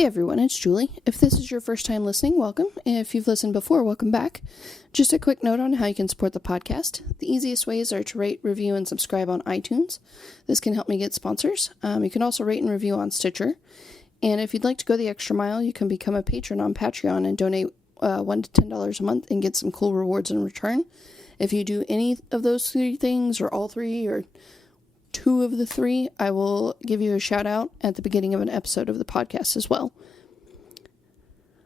Hey everyone, it's Julie. If this is your first time listening, welcome. If you've listened before, welcome back. Just a quick note on how you can support the podcast. The easiest ways are to rate, review, and subscribe on iTunes. This can help me get sponsors. You can also rate and review on Stitcher. And if you'd like to go the extra mile, you can become a patron on Patreon and donate $1 to $10 a month and get some cool rewards in return. If you do any of those three things, or all three, or two of the three, I will give you a shout out at the beginning of an episode of the podcast as well.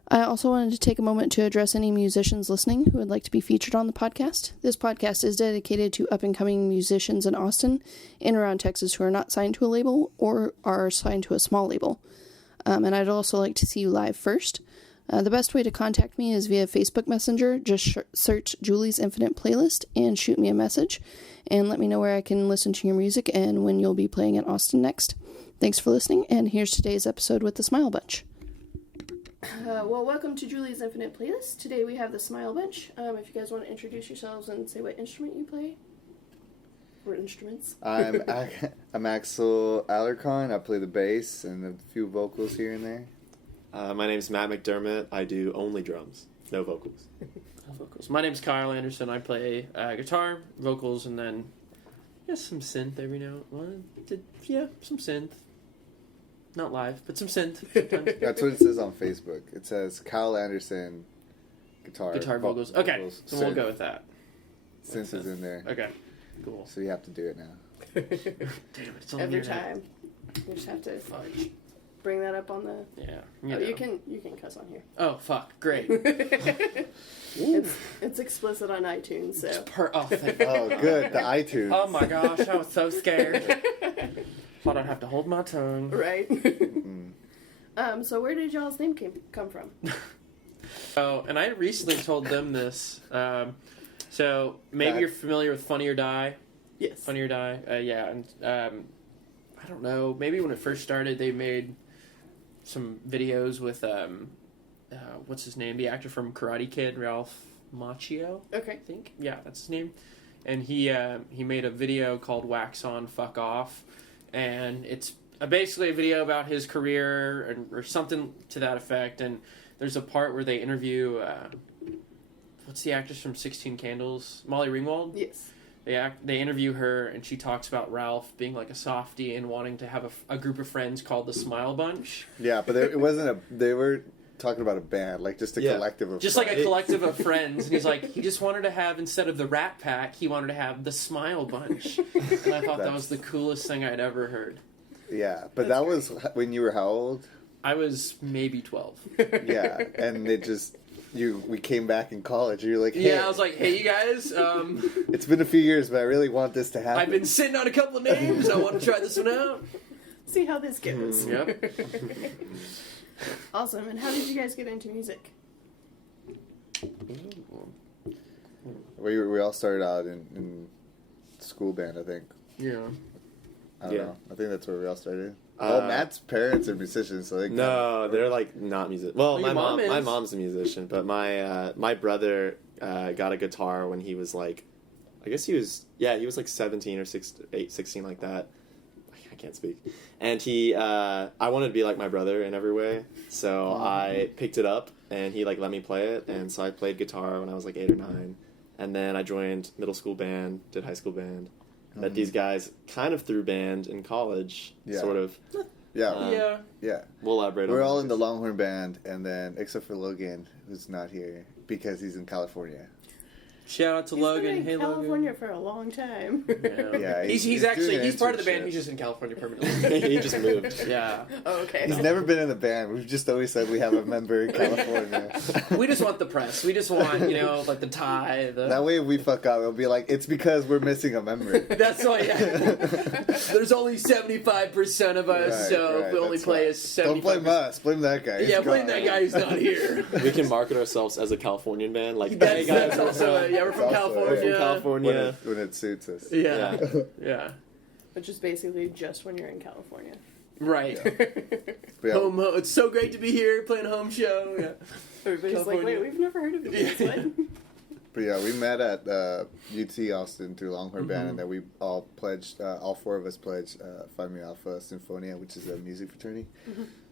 I also wanted to take a moment to address any musicians listening who would like to be featured on the podcast. This podcast is dedicated to up-and-coming musicians in Austin and around Texas who are not signed to a label or are signed to a small label. And I'd also like to see you live first. The best way to contact me is via Facebook Messenger. Just search Julie's Infinite Playlist and shoot me a message and let me know where I can listen to your music and when you'll be playing in Austin next. Thanks for listening, and here's today's episode with the Smile Bunch. Welcome to Julie's Infinite Playlist. Today we have the Smile Bunch. If you guys want to introduce yourselves and say what instrument you play. Or instruments. I'm Axel Alarcon. I play the bass and a few vocals here and there. My name's Matt McDermott. I do only drums, no vocals. My name's Kyle Anderson. I play guitar, vocals, and then some synth every now and then. Some synth. Not live, but some synth sometimes. That's what it says on Facebook. It says Kyle Anderson, guitar, vocals. Okay, so we'll go with that. Synth is in there. Okay, cool. So you have to do it now. Damn it, it's on Every the time. You just have to bring that up on the... Yeah. You can cuss on here. Oh, fuck. Great. It's explicit on iTunes, so... Oh, good. The iTunes. Oh, my gosh. I was so scared. Thought I'd have to hold my tongue. Right. So where did y'all's name come from? And I recently told them this. So maybe you're familiar with Funny or Die. Yes. Funny or Die. And I don't know. Maybe when it first started, they made some videos with what's his name? The actor from Karate Kid, Ralph Macchio. Okay. I think. Yeah, that's his name. And he made a video called Wax On, Fuck Off. And it's basically a video about his career or something to that effect. And there's a part where they interview, what's the actress from 16 Candles? Molly Ringwald? Yes. They interview her, and she talks about Ralph being like a softie and wanting to have a group of friends called the Smile Bunch. Yeah, but it wasn't they were talking about a band, like just a collective of just friends. Like a collective of friends. And he's like, he just wanted to have, instead of the Rat Pack, he wanted to have the Smile Bunch. And I thought that was the coolest thing I'd ever heard. Yeah, but that was when you were how old? I was maybe 12. Yeah, and we came back in college. You're like, hey. Yeah, I was like, hey, you guys. It's been a few years, but I really want this to happen. I've been sitting on a couple of names. I want to try this one out. See how this goes. Yep. Awesome. And how did you guys get into music? We all started out in school band, I think. Yeah. I don't know. I think that's where we all started. Matt's parents are musicians, so they're like not musicians. Well, my mom's a musician, but my brother got a guitar when he was like, I guess he was like 17 or 16 like that. I can't speak. And I wanted to be like my brother in every way, so I picked it up and he like let me play it, and so I played guitar when I was like 8 or 9, and then I joined middle school band, did high school band. Met these guys kind of through band in college, sort of. Yeah. We'll elaborate on that. We're all in the Longhorn band, and then, except for Logan, who's not here, because he's in California. Shout out to Logan. He's been in California for a long time. Yeah, he's part of the band. He's just in California permanently. He just moved. Yeah. Oh, okay. He's never been in the band. We've just always said we have a member in California. We just want the press. We just want, like the tie. That way if we fuck up, it'll be like, it's because we're missing a member. That's why, There's only 75% of us, so we only play as 75%. Don't blame us. Blame that guy. Yeah, blame that guy who's not here. We can market ourselves as a Californian band. Like, hey guys, we're from California. We're from California. When it suits us. Yeah. Which is basically just when you're in California. Right. Yeah. Home, it's so great to be here playing a home show. Yeah. Everybody's California. like, wait, we've never heard of this. What? But yeah, we met at UT Austin through Longhorn Band, and then we all pledged, all four of us pledged Phi Mu Alpha Sinfonia, which is a music fraternity.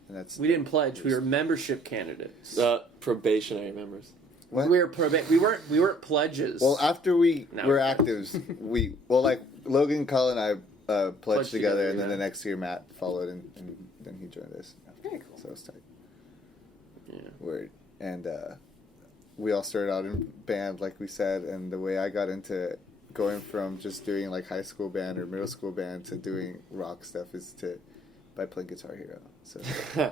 And that's We didn't pledge. We were membership candidates. Probationary members. what? We weren't pledges. Well, after we No. were actives, like Logan, Colin, and I pledged together, and then yeah. the next year Matt followed, and then he joined us. Very cool. So it was tight. Yeah. Word. And we all started out in band, like we said, and the way I got into going from just doing like high school band or middle school band to doing rock stuff is by playing Guitar Hero. So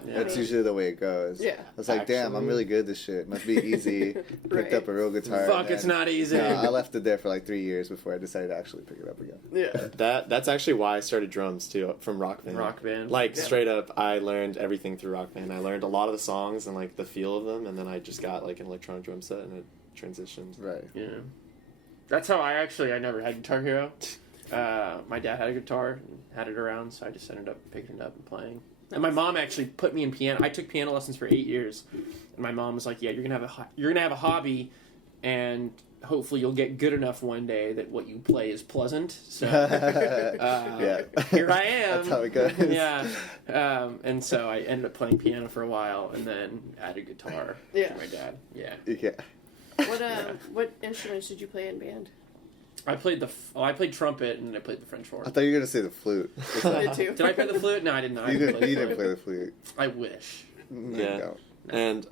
that's usually the way it goes. Yeah. I was like, damn, I'm really good at this shit. Must be easy. Picked Right. up a real guitar. Fuck, and it's not easy. No, I left it there for like 3 years before I decided to actually pick it up again. Yeah. That's actually why I started drums too, from Rock Band. Rock Band. Like Yeah. straight up, I learned everything through Rock Band. I learned a lot of the songs and like the feel of them, and then I just got like an electronic drum set and it transitioned. Right. Yeah. That's how I never had Guitar Hero. My dad had a guitar and had it around, so I just ended up picking it up and playing. And my mom actually put me in piano. I took piano lessons for 8 years, and my mom was like, "Yeah, you're gonna have a hobby, and hopefully you'll get good enough one day that what you play is pleasant." So Yeah. here I am. That's how it goes. Yeah, and so I ended up playing piano for a while, and then added guitar Yeah. to my dad. Yeah. Yeah. What instruments did you play in band? I played I played trumpet and I played the French horn. I thought you were going to say the flute. Did too. Did I play the flute? No, I did not. You didn't play the flute. I wish. No, Yeah. you don't. And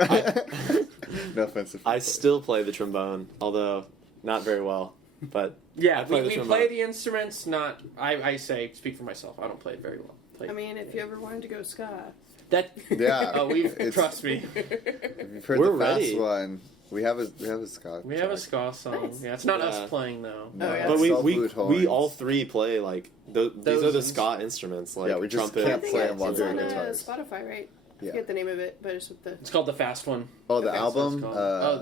No offense to I flute still play the trombone, although not very well. But Yeah, I play the we trombone. play the instruments. Not I speak for myself. I don't play it very well. I mean, if you ever wanted to go ska. That. Yeah. Oh, It's- trust me. If you've heard We're the fast ready. one, we have a ska. We have a track. ska song. Nice. Yeah, it's not Yeah. us playing though. No, Oh, yeah. but soft we flute horns. we all three play like these are the Those ska instruments like Yeah, we just trumpet. I can't think play it's, them while it's doing on guitars. Spotify, right? I Yeah. forget the name of it, but it's with the. It's called the fast one. Oh, the I think that's what it's album. called.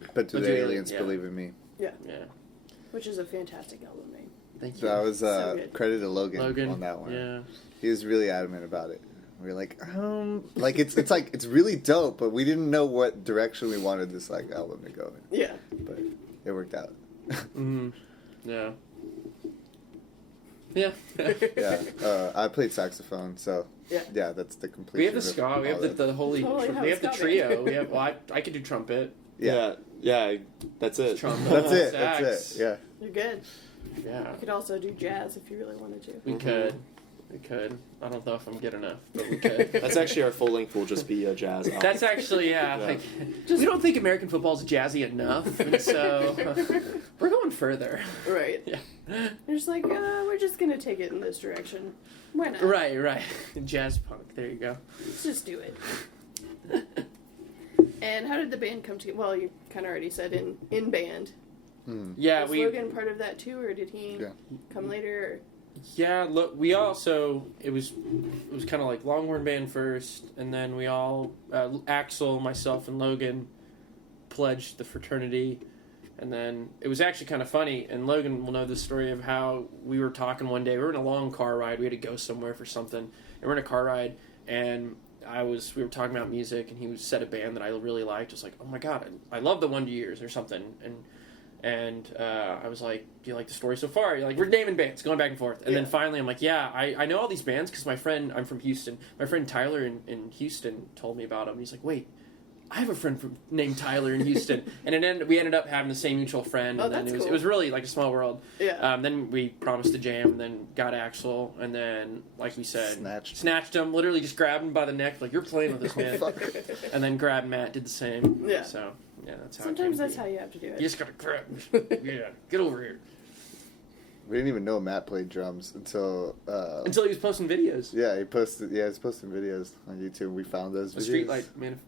But do But the do the- aliens yeah. believe in me? Yeah. Which is a fantastic album name. Thank you. That was So good. credit to Logan Logan on that one. Yeah. He was really adamant about it. We were like it's really dope, but we didn't know what direction we wanted this like album to go in. Yeah. But it worked out. Mm-hmm. Yeah. Yeah. Yeah, I played saxophone, so Yeah. that's the complete. We have the ska. We have the holy. Totally We have the ska trio. band. We have. Well, I could do trumpet. Yeah, Yeah, that's it. Trumpet. that's it. Sax. That's it. Yeah. You're good. Yeah. You could also do jazz if you really wanted to. We could. We could. I don't know if I'm good enough, but we could. That's actually our full length will just be a jazz album. That's actually Yeah. Like, we don't think American football's jazzy enough, and so we're going further. Right. Yeah. You're just like, we're just gonna take it in this direction. Why not? Right. Jazz punk. There you go. Let's just do it. And how did the band come together? Well, you kind of already said in band. Yeah, Was we. Logan part of that too, or did he Yeah. come later? Yeah, look, we also it was kind of like Longhorn Band first, and then we all Axel, myself, and Logan pledged the fraternity, and then it was actually kind of funny. And Logan will know the story of how we were talking one day. We were in a long car ride. We had to go somewhere for something, and we're in a car ride, and we were talking about music, and he said a band that I really liked. I was like, oh my god, I love the Wonder Years or something, and I was like, do you like the story so far? You're like, we're naming bands, going back and forth. And then finally I'm like, yeah, I know all these bands because I'm from Houston. My friend Tyler in Houston told me about them. He's like, wait, I have a friend named Tyler in Houston. And we ended up having the same mutual friend. Oh, And then that's it was cool. it was really like a small world. Yeah. Then we promised to jam, and then got Axel, and then, like we said, Snatched him, literally just grabbed him by the neck, like, you're playing with this man. And then grabbed Matt, did the same. Yeah. So, yeah, that's how Sometimes it that's came how to you have to do be. it. You just gotta grab. Yeah, get over here. We didn't even know Matt played drums until. Until he was posting videos. Yeah, he's posting videos on YouTube. We found those The videos. Streetlight video.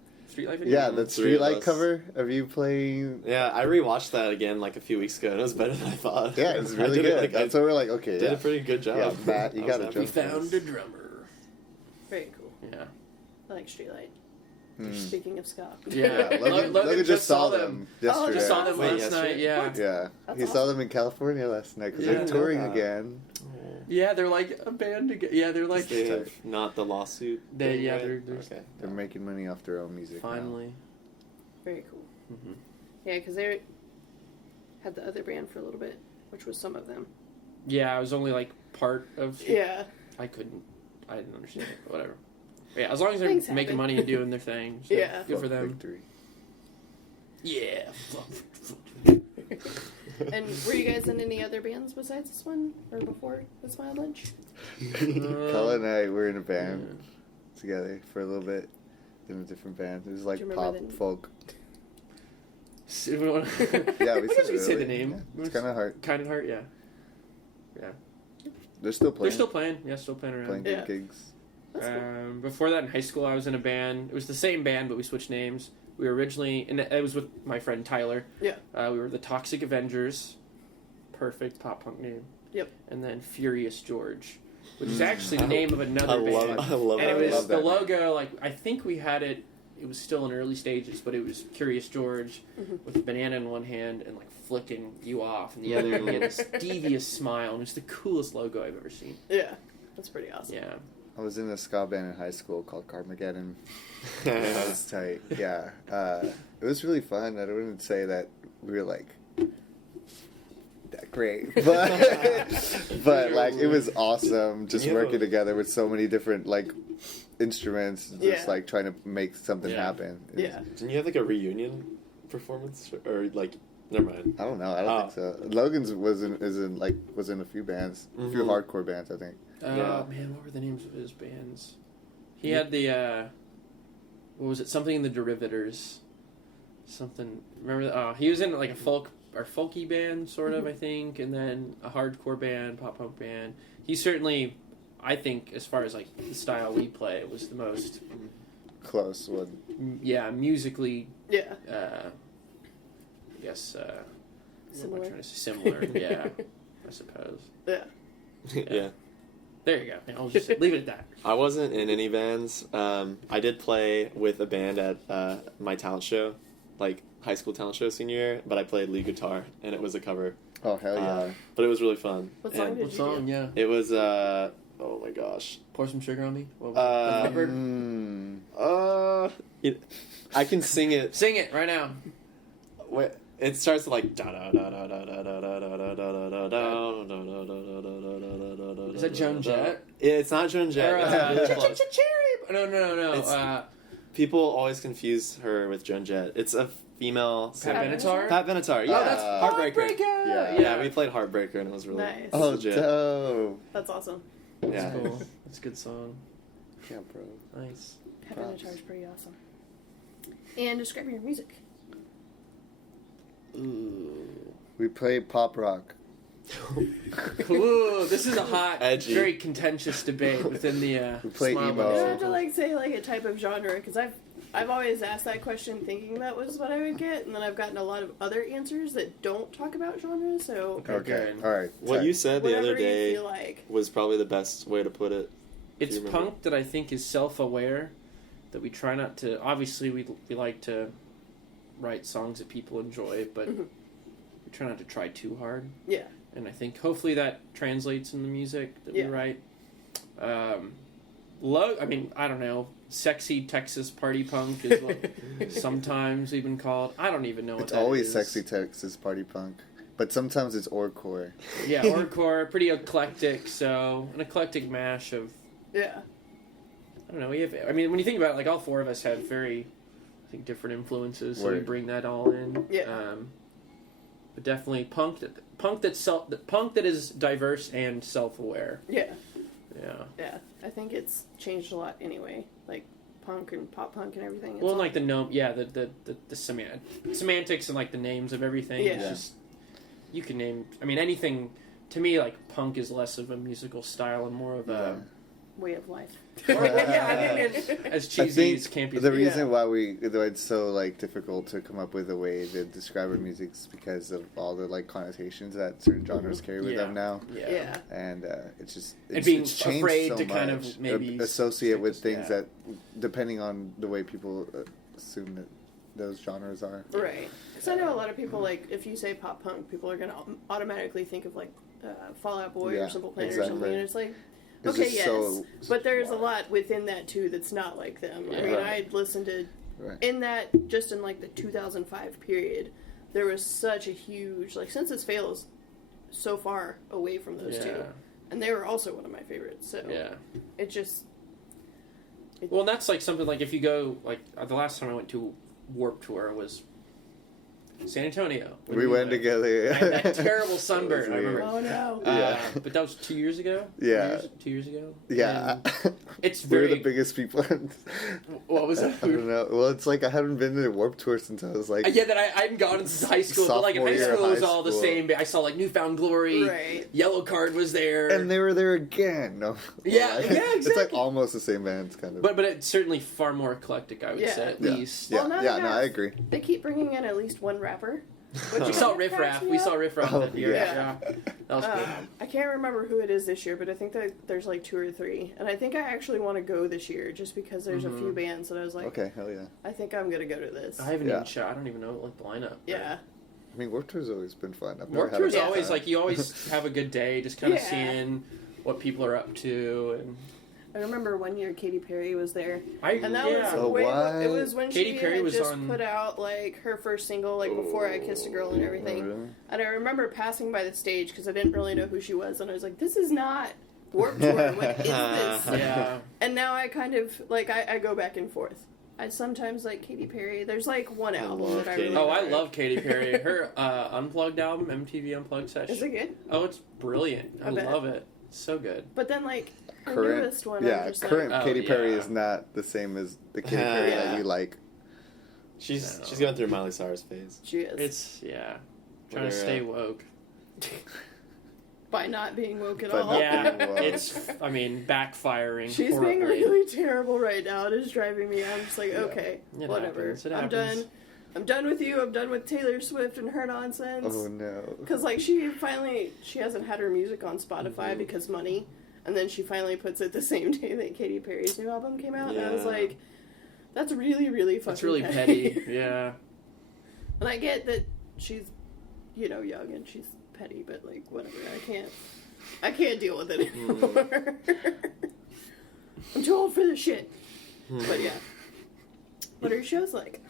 Yeah, the Three of Streetlight us. cover of you playing. Yeah, I rewatched that again like a few weeks ago, and it was better than I thought. Yeah, it's I really did good. it, like, That's I why we're like, okay, did yeah. a pretty good job. Yeah, Matt, you I was got a happy. We drum. found a drummer. Very cool. Yeah. I like Streetlight. Hmm. Speaking of ska. Yeah. Logan just saw them yesterday. Just saw them Wait, last yesterday? night. Yeah. What? Yeah, That's he saw awesome. them in California last night because Yeah, I they're know touring that. again. Yeah, they're like a band together. Yeah, they're like. They have not the lawsuit. They- thing, yeah, right? they're okay. They're making money off their own music. now. Finally. Very cool. Mm-hmm. Yeah, because they had the other band for a little bit, which was some of them. Yeah, I was only like part of. Yeah. I didn't understand it, but whatever. Yeah, as long as they're Things making happen. money and doing their thing. So Yeah. good for Fuck them. Victory. Yeah. And were you guys in any other bands besides this one or before the Smile Lunch? Colin and I were in a band together for a little bit in a different band. It was like Do you remember pop the- folk. Yeah, Yeah, we I guess we said say it the earlier. name. Yeah, it's kind of hard. Kind of hard, yeah. Yeah. They're still playing. They're still playing. Yeah, still playing around. playing good Yeah. gigs. That's cool. Before that, in high school, I was in a band. It was the same band, but we switched names. We were originally, and it was with my friend Tyler. Yeah. We were the Toxic Avengers. Perfect pop punk name. Yep. And then Furious George, which is actually the name of another I band. love And that. it was love the that logo. Like I think we had it. It was still in early stages, but it was Curious George with a banana in one hand and like flicking you off in the other. And he had this devious smile, and it's the coolest logo I've ever seen. Yeah. That's pretty awesome. Yeah. I was in a ska band in high school called Carmageddon. That was tight. Yeah. It was really fun. I wouldn't say that we were like that great, but like it was awesome just Yeah. working together with so many different like instruments, just Yeah. like trying to make something Yeah. happen. It was- Yeah. Didn't you have like a reunion performance or like? Never mind. I don't know. I don't think so. Logan's was in a few bands, a few Mhm. hardcore bands, I think. Yeah. Man, what were the names of his bands? He had the what was it? Something in the Derivators. Something. Remember that? Oh, he was in like a folky band, sort of, I think, and then a hardcore band, pop punk band. He certainly, I think, as far as like the style we play, it was the most, Close one. musically, Yeah. I guess. What am I Similar. trying to say? Similar, yeah, I suppose. Yeah. Yeah. There you go. Yeah, I'll just leave it at that. I wasn't in any bands. I did play with a band at my talent show, like high school talent show senior year, but I played lead guitar, and it was a cover. Oh hell yeah! But it was really fun. What song And did What you song? do? Yeah. it was, oh my gosh. Pour some sugar on me. What Uh, Leopard? I can sing it. Sing it right now. Wait, it starts like da da da da da da da da da da da da da da. Is that Joan Jett? It's not Joan Jett. Or, It's really close. No. It's- People always confuse her with Joan Jett. It's a female Pat singer. Benatar? Pat Benatar. Yeah, that's Heartbreaker. Yeah. Yeah, we played Heartbreaker and it was really Nice. Oh, legit. dope. That's awesome. Yeah. That's cool. That's a good song. Yeah, bro. Nice. Having the charge pretty awesome. And describe your music. Ooh. We play pop rock. Ooh, this is a hot, Edgy. very contentious debate within the We play Smile emo. You Bunch. don't have to like say like a type of genre because I've always asked that question thinking that was what I would get, and then I've gotten a lot of other answers that don't talk about genres. So Okay. good. All right. What tight. you said the whatever other day you feel like. was probably the best way to put it. It's Do you remember? punk that I think is self-aware, that we try not to. Obviously, we like to write songs that people enjoy, but Mhm. we try not to try too hard. Yeah. And I think hopefully that translates in the music that Yeah. we write. I mean, I don't know. Sexy Texas party punk is what sometimes even called. I don't even know what It's that always is. sexy Texas party punk, but sometimes it's orcore. Yeah, hardcore, pretty eclectic. So an eclectic mash of Yeah. I don't know. We have. I mean, when you think about it, like all four of us have very, I think, different influences. So we Word. bring that all in. Yeah. But definitely punk that is diverse and self-aware. Yeah. Yeah. Yeah. I think it's changed a lot anyway. Like punk and pop punk and everything. It's Well, all- like the semantics and like the names of everything. It's Yeah. just you can name. I mean, anything. To me, like punk is less of a musical style and more of a way of life. as cheesy as can't be. the Yeah. reason why it's so like difficult to come up with a way to describe our music is because of all the like connotations that certain genres carry with Yeah. them now, Yeah. and it's just And being it's changed afraid so to kind of much. maybe associate with stick- things yeah. that, depending on the way people assume that those genres are. Right. Because I know a lot of people, like, if you say pop punk, people are going to automatically think of, like, Fall Out Boy Yeah, or Simple Plan or exactly. something. And it's like, It's okay, just yes. so But there's a lot within that, too, that's not like them. I Yeah. mean, Right. I'd listened to, Right. in that, just in, like, the 2005 period, there was such a huge, like, Census Fails so far away from those two. Yeah. And they were also one of my favorites. So Yeah. it just, Well, and that's like something like if you go like the last time I went to Warped Tour was San Antonio. We went together. I had that terrible sunburn. I remember. Oh no. Yeah. But that was 2 years ago. Yeah. 2 years ago. Yeah. And it's We're very. the biggest people. What was I that? don't know. Well, it's like I haven't been to Warped Tour since I was like. Yeah, that I hadn't gone since high school. But like in Sophomore high year of school, it was high all the school. same. I saw like Newfound Glory. Right. Yellow Card was there. And they were there again. No. Yeah, yeah, It's like exactly. almost the same bands, kind of. But it's certainly far more eclectic, I would Yeah. say, at yeah. least. Yeah, Well, now yeah, they no, have- I agree. They keep bringing in at least one rapper. We Which saw kind of Riff cracks Raff. me We up. saw Riff Raff Oh, that year. yeah. Yeah. That was cool. I can't remember who it is this year, but I think that there's like 2 or 3. And I think I actually want to go this year just because there's a few bands that I was like, Okay, hell yeah. I think I'm going to go to this. I haven't Yeah. even shot. I don't even know like the lineup. Yeah. I mean, Warped Tour's always been fun. I've never Warped had Tour a is bad always time. like you always have a good day, just kind of Yeah. seeing what people are up to, and I remember one year Katy Perry was there. I And that yeah. was Oh, way, what? it was when Katy she Perry had was just on- put out like her first single, like Before I Kissed a Girl and everything. Oh, really? And I remember passing by the stage because I didn't really know who she was, and I was like, "This is not Warped Tour. What is this?" yeah. And now I kind of like I go back and forth. I sometimes like Katy Perry. There's like one album love that I Katy really Oh, I like. love Katy Perry. Her Unplugged album, MTV Unplugged session. Is it good? Oh, it's brilliant. I bet. love it. It's so good. But then like her Current, newest one, yeah, I'm just current like, Oh, Katy Perry yeah. is not the same as the Katy Perry Yeah. that you like. She's No. she's going through Miley Cyrus phase. she is It's yeah. Trying to Where, stay woke. by not being woke at By all. not Yeah, being woke. it's I mean backfiring. She's horribly. being really terrible right now. It is driving me. I'm just like, okay, It whatever. happens. It I'm happens. done. I'm done with you. I'm done with Taylor Swift and her nonsense. Oh no. Because like she hasn't had her music on Spotify because money, and then she finally puts it the same day that Katy Perry's new album came out, and I was Yeah. like, that's really really fucking. That's really petty. Yeah. And I get that she's, young and she's petty, but like whatever. I can't deal with it anymore. I'm too old for this shit. But yeah. What are your shows like?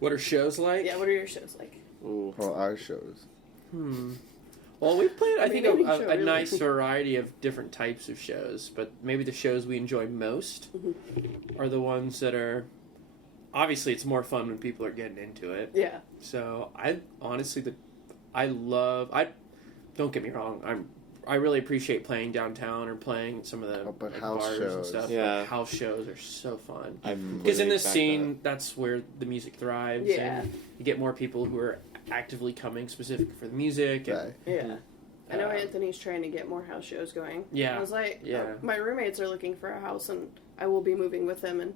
What are shows like? Yeah, what are your shows like? Ooh. Well, our shows. Well, we've played, I I think, mean, any a show, really. nice variety of different types of shows, but maybe the shows we enjoy most are the ones that are. Obviously, it's more fun when people are getting into it. Yeah. So, I honestly, don't get me wrong, I really appreciate playing downtown or playing some of the Oh, but like, house bars shows. and stuff. Yeah. Like, house shows are so fun. I'm Because in really this back scene, that's where the music thrives. Yeah. And you get more people who are actively coming specific for the music. And, Right. Yeah. I know Uh, Anthony's trying to get more house shows going. Yeah. I was like, Yeah. my roommates are looking for a house, and I will be moving with them. And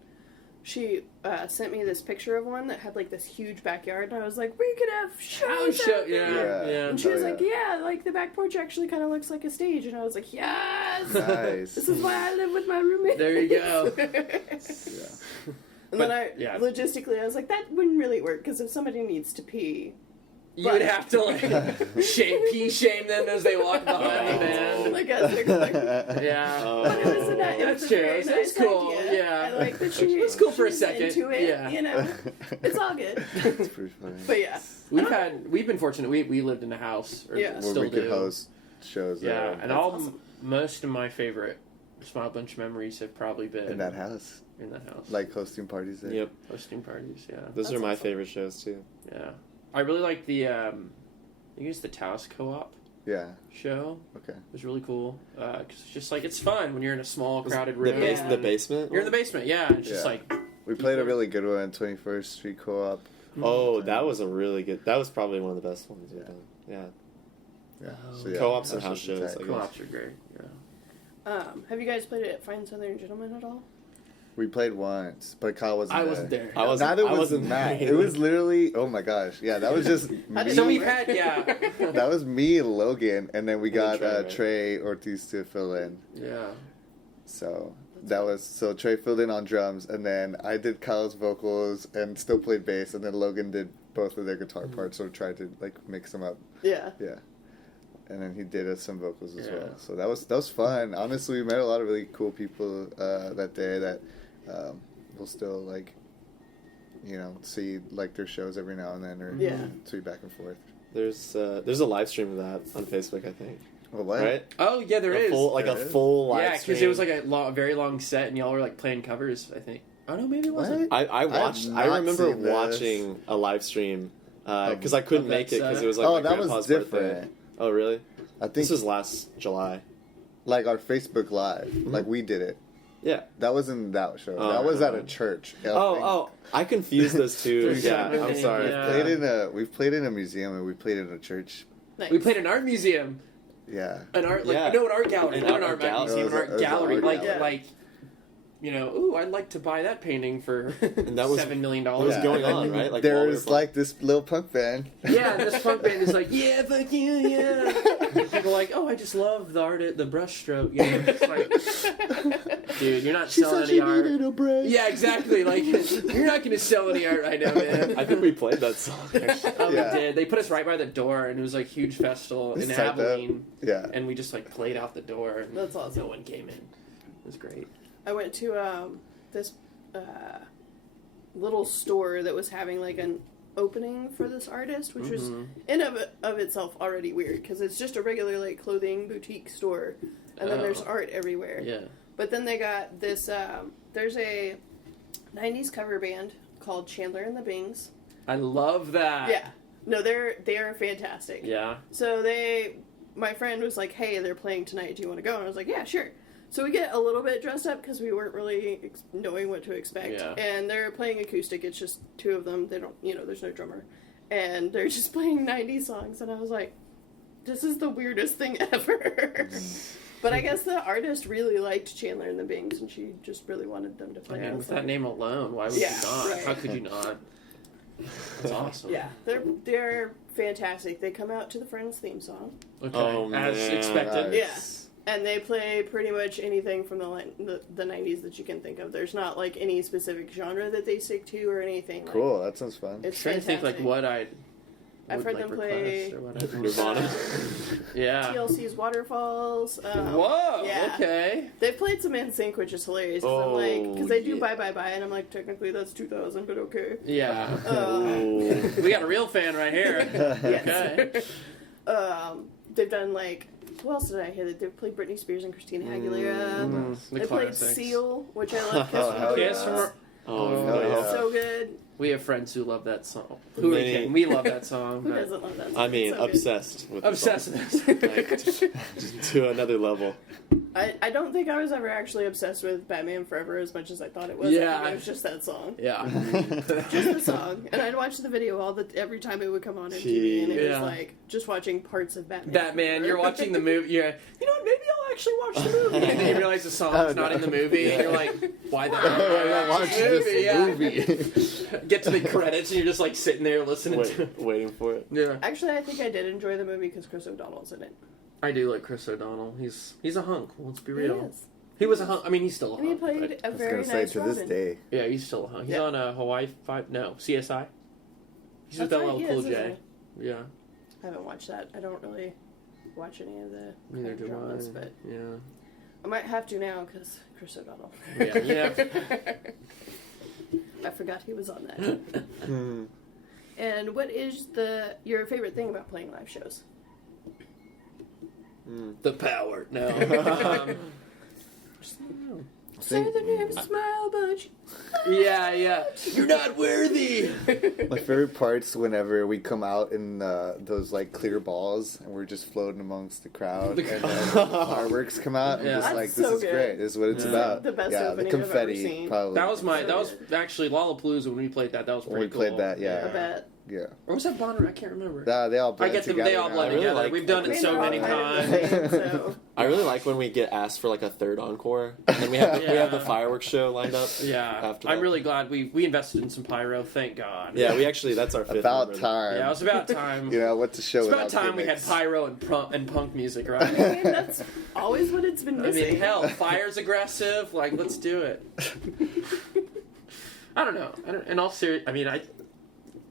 she sent me this picture of one that had like this huge backyard, and I was like, we could have shows. House show, out there." yeah. Yeah. And she Oh, was yeah. like, yeah, like the back porch actually kind of looks like a stage, and I was like, yes. Nice. This is why I live with my roommate. There you go. Yeah. And then But, yeah. logistically, I was like, that wouldn't really work because if somebody needs to pee, You would have to like shame them as they walk behind the band. like as they're going. Yeah. But it was a it That's was a true. very It's nice cool. idea. Yeah. I like that she. It's cool for a she's second. Into it, Yeah. It's all good. It's pretty funny. But yeah, We've been fortunate. We lived in a house, or Yeah. Where still we could do. host shows. Yeah, and That's all awesome. most of my favorite Smile Bunch memories have probably been in that house, in that house. like hosting parties there. Yep. hosting parties. Yeah, Those That's are my awesome. favorite shows too. yeah. I really like the I think it's the Taos Co-op Yeah. show. Okay. It was really cool because it's just like it's fun when you're in a small Was crowded the, room. bas- Yeah. the basement. You're in the basement. Yeah, it's just Yeah. like We played a really good one on 21st Street Co-op. Oh, that was a really good. That was probably one of the best ones we've Yeah. done. Yeah. Yeah. Oh. So, yeah, Co-ops and that house should be shows, tight. like- co-ops are great. Yeah. have you guys played it at Fine Southern Gentlemen at all? We played once, but Kyle wasn't I there. wasn't there. I wasn't. Neither I was wasn't Matt. there. It was literally, oh my gosh. Yeah, that was just How did me. So you- we've had That was me and Logan, and then we got Trey, right? Trey Ortiz to fill in. yeah. So so Trey filled in on drums, and then I did Kyle's vocals and still played bass, and then Logan did both of their guitar parts, so tried to like mix them up. Yeah. Yeah. And then he did some vocals as Yeah. well. So that was fun. Honestly, we met a lot of really cool people that day that we'll still like, see like their shows every now and then or Yeah. tweet back and forth. There's a live stream of that on Facebook, I think. Well, what? Right? Oh yeah, there is. Full, like There a is? full live Yeah, because stream. it was like a very long set, and y'all were like playing covers. I think. Oh no, maybe it wasn't. What? I watched. have I not remember seen this. watching a live stream because I couldn't Of make it that because set? it was like Oh, my that was grandpa's different. birthday. Oh really? I think This was last July. like our Facebook Live, Mm-hmm. like we did it. Yeah. That wasn't that show. Oh, that was at no. a church. I confused those two. There's Yeah, so I'm many, sorry. yeah. We've played in a museum and we played in a church. Nice. We played an art museum, Yeah. an art like Yeah. no, an art gallery, An not an art art gallery. museum, an It was art an gallery. art Like gallery. like, you know, ooh, I'd like to buy that painting for that was- $7 million. What was Yeah. going And on, then right? Like there while we was were like this little punk band. Yeah, this punk band is like, yeah, fuck you, yeah. And people are like, oh, I just love the art, the brushstroke. You know, it's like, dude, you're not She selling said she any art. needed a break. Yeah, exactly. Like, you're not going to sell any art right now, man. I think we played that song. Actually. Oh, Yeah. we did. They put us right by the door, and it was like a huge festival in It's tight, though. Abilene, Yeah. and we just like played out the door. And That's awesome. No one came in. It was great. I went to this little store that was having like an opening for this artist, which was in of itself already weird because it's just a regular like clothing boutique store, and then there's Oh. art everywhere. Yeah. But then they got this. There's a '90s cover band called Chandler and the Bings. I love that. Yeah, no, they are fantastic. Yeah. So my friend was like, "Hey, they're playing tonight. Do you want to go?" And I was like, "Yeah, sure." So we get a little bit dressed up because we weren't really knowing what to expect. Yeah. And they're playing acoustic. It's just two of them. They don't, there's no drummer. And they're just playing 90s songs. And I was like, this is the weirdest thing ever. But I guess the artist really liked Chandler and the Bings, and she just really wanted them to I play mean, on with song. that name alone, why would Yeah, you not? right. How could you not? That's awesome. Yeah, they're fantastic. They come out to the Friends theme song. Okay. Oh, As man. expected. Nice. And they play pretty much anything from the 90s that you can think of. There's not like any specific genre that they stick to or anything. Like, Cool. That sounds fun. It's I'm trying to think like fantastic. what I'd I've would, heard like, them play request or whatever. Nirvana. Yeah. TLC's Waterfalls. Whoa. yeah. Okay. They've played some NSYNC, which is hilarious. Cause I'm like, because they do Bye Bye Bye, and I'm like, technically that's 2000, but okay. Yeah. Ooh. We got a real fan right here. Okay. They've done like, who else did I hear? They've played Britney Spears and Christina Aguilera. The They played classics. Seal, which I love. Oh, hell Kiss yeah. from- Oh, Oh, no. yeah. So good. We have friends who love that song. Who are Many- kidding? We love that song. Who but- doesn't love that song? I mean, So good. obsessed with the Obsessed song. with this. Like, just to another level. I don't think I was ever actually obsessed with Batman Forever as much as I thought it was. Yeah. I think it was just that song. Yeah. Just the song. And I'd watch the video every time it would come on MTV, and it Yeah. was like just watching parts of Batman. Batman, Forever. you're watching the movie. Yeah, you know what? Maybe I'll actually watch the movie. And then you realize the song's not in the movie, and you're like, "Why the hell Why did I watch watch this this Yeah. movie? Get to the credits, and you're just like sitting there listening to. Waiting for it. Yeah, Actually, I think I did enjoy the movie because Chris O'Donnell's in it. I do like Chris O'Donnell. He's a hunk. Let's be He real. is. He was a hunk. I mean, he's still a And he hunk. played but- a I was very gonna say nice to Robin. this day. yeah, he's still a hunk. He's Yeah. on a Hawaii 5. No, CSI. He's with That's right, LL he Cool is, isn't J. Yeah, I haven't watched that. I don't really watch any of the neither do dramas, I. but Yeah. I might have to now because Chris O'Donnell. Yeah, yeah. I forgot he was on that. And what is your favorite thing about playing live shows? The power. No. Say the name, smile, but Yeah, yeah. You're not worthy. My favorite part's whenever we come out in those like clear balls and we're just floating amongst the crowd, and then fireworks come out, and Yeah. just That's like this so is good. great. This is what it's Yeah. about. The best yeah, the opening I've ever confetti seen. probably. That was actually Lollapalooza when we played that. That was when pretty we played cool. that. Yeah, I bet. yeah. Or was that Bonner? I can't remember. They all I blend get them. together They all now. blend I really together. like- We've done I it mean, so they're all many kind of times. the same, so. I really like when we get asked for like a third encore, and then we have Yeah. the fireworks show lined up. Yeah, After I'm that. really glad we invested in some pyro. Thank God. Yeah, we actually that's our fifth About one. time. Yeah, it was about time. You know what's a show? It's about without time we had gimmicks? pyro and punk music, I right? mean, that's always what it's been I missing. mean, hell, fire's aggressive. Like, let's do it. I don't know. In all serious, I mean,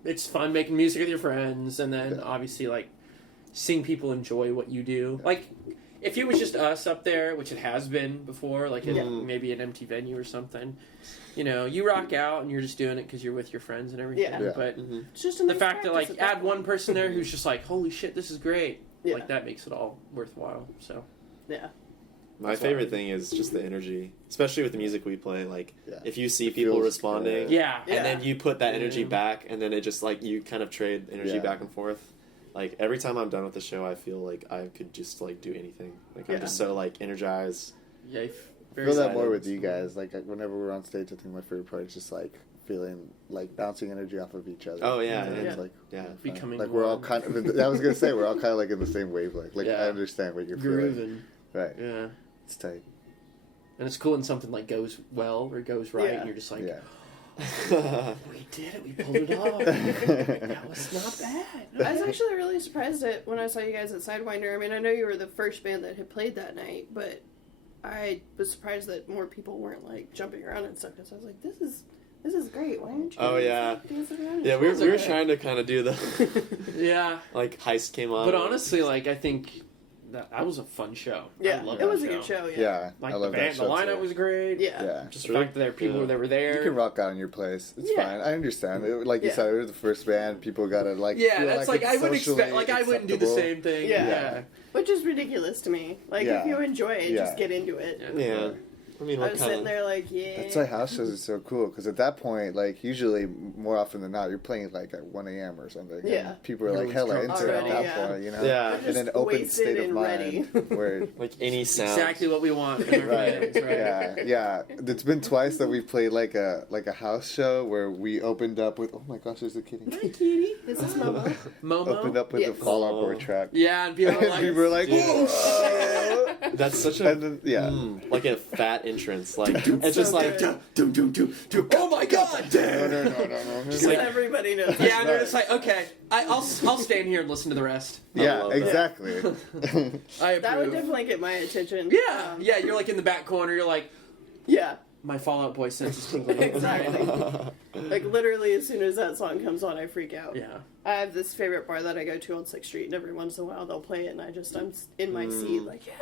it's fun making music with your friends, and then obviously like seeing people enjoy what you do. Like, if it was just us up there, which it has been before, like maybe an empty venue or something, you know, you rock out and you're just doing it because you're with your friends and everything. Yeah. Yeah. But It's just a the nice fact that practice like at that add one point. person there who's just like, holy shit, this is great. Yeah. Like, that makes it all worthwhile, so. Yeah. My favorite thing is just the energy, especially with the music we play. Like, Yeah. if you see It people feels responding, good. Yeah. and then you put that energy Yeah. back, and then it just, like, you kind of trade energy Yeah. back and forth. Like, every time I'm done with the show, I feel like I could just, like, do anything. Like, Yeah. I'm just so, like, energized. Yeah, I very feel that excited. more with you guys. Like whenever we're on stage, I think my favorite part is just like feeling like bouncing energy off of each other. Oh, yeah. And Yeah. it's like Yeah. fun. Becoming like we're all one. kind of. I was gonna say we're all kind of like in the same wavelength. Like Yeah. I understand what you're feeling. grooving. Right. Yeah. It's tight. And it's cool when something, like, goes well or goes right, Yeah. and you're just like, Yeah. we did it, we pulled it off. That was not bad. I was actually really surprised at when I saw you guys at Sidewinder. I mean, I know you were the first band that had played that night, but I was surprised that more people weren't like jumping around and stuff. Because I was like, this is great. Why aren't you? Oh, guys, yeah. like, dancing around? Yeah, we were Okay. trying to kind of do the, Yeah. like, heist came on. But honestly, like, I think that was a fun show. Yeah, I love it that was a show. good show. Yeah. Yeah. Like, I love the that band, the show lineup too. was great. Yeah. Yeah. Just the fact that there were people that were there. You can rock out in your place. It's Yeah. fine. I understand. Like you Yeah. said, we were the first band. People gotta like. Yeah, feel that's like, it's I wouldn't expect, socially like, I wouldn't do the acceptable. same thing. Yeah. Which is ridiculous to me. Like, Yeah. if you enjoy it, Yeah. just get into it. Yeah. I mean, I what was kind sitting of... there like, yeah. That's why house shows are so cool because at that point, like usually more often than not, you're playing like at 1 a.m. or something. and Yeah. people are like Everyone's hella drunk into it at already, that yeah. point, you know. Yeah. They're And then just open wasted state of and mind ready. where. Like, any sound. Exactly what we want in our Right. bands, right? Yeah, yeah. It's been twice that we played like a house show where we opened up with. Oh my gosh, there's a kitty. Hi, kitty. This is Momo. Momo? Opened up with Yes. the Fall Out Boy Oh. track. Yeah, and people And like, we were like, Dude. whoa! That's such a... And then, yeah. like a fat entrance. Like, it's just like... good. oh my god! No. Just like... Everybody knows. Yeah, and they're just like, okay, I'll stand here and listen to the rest. Yeah, love that. exactly. I approve. That would definitely get my attention. Yeah, yeah, you're like in the back corner, you're like, Yeah. my Fall Out Boy sense is tingling. Exactly. Like, literally, as soon as that song comes on, I freak out. Yeah. I have this favorite bar that I go to on 6th Street, and every once in a while they'll play it, and I'm in my seat, like, yes!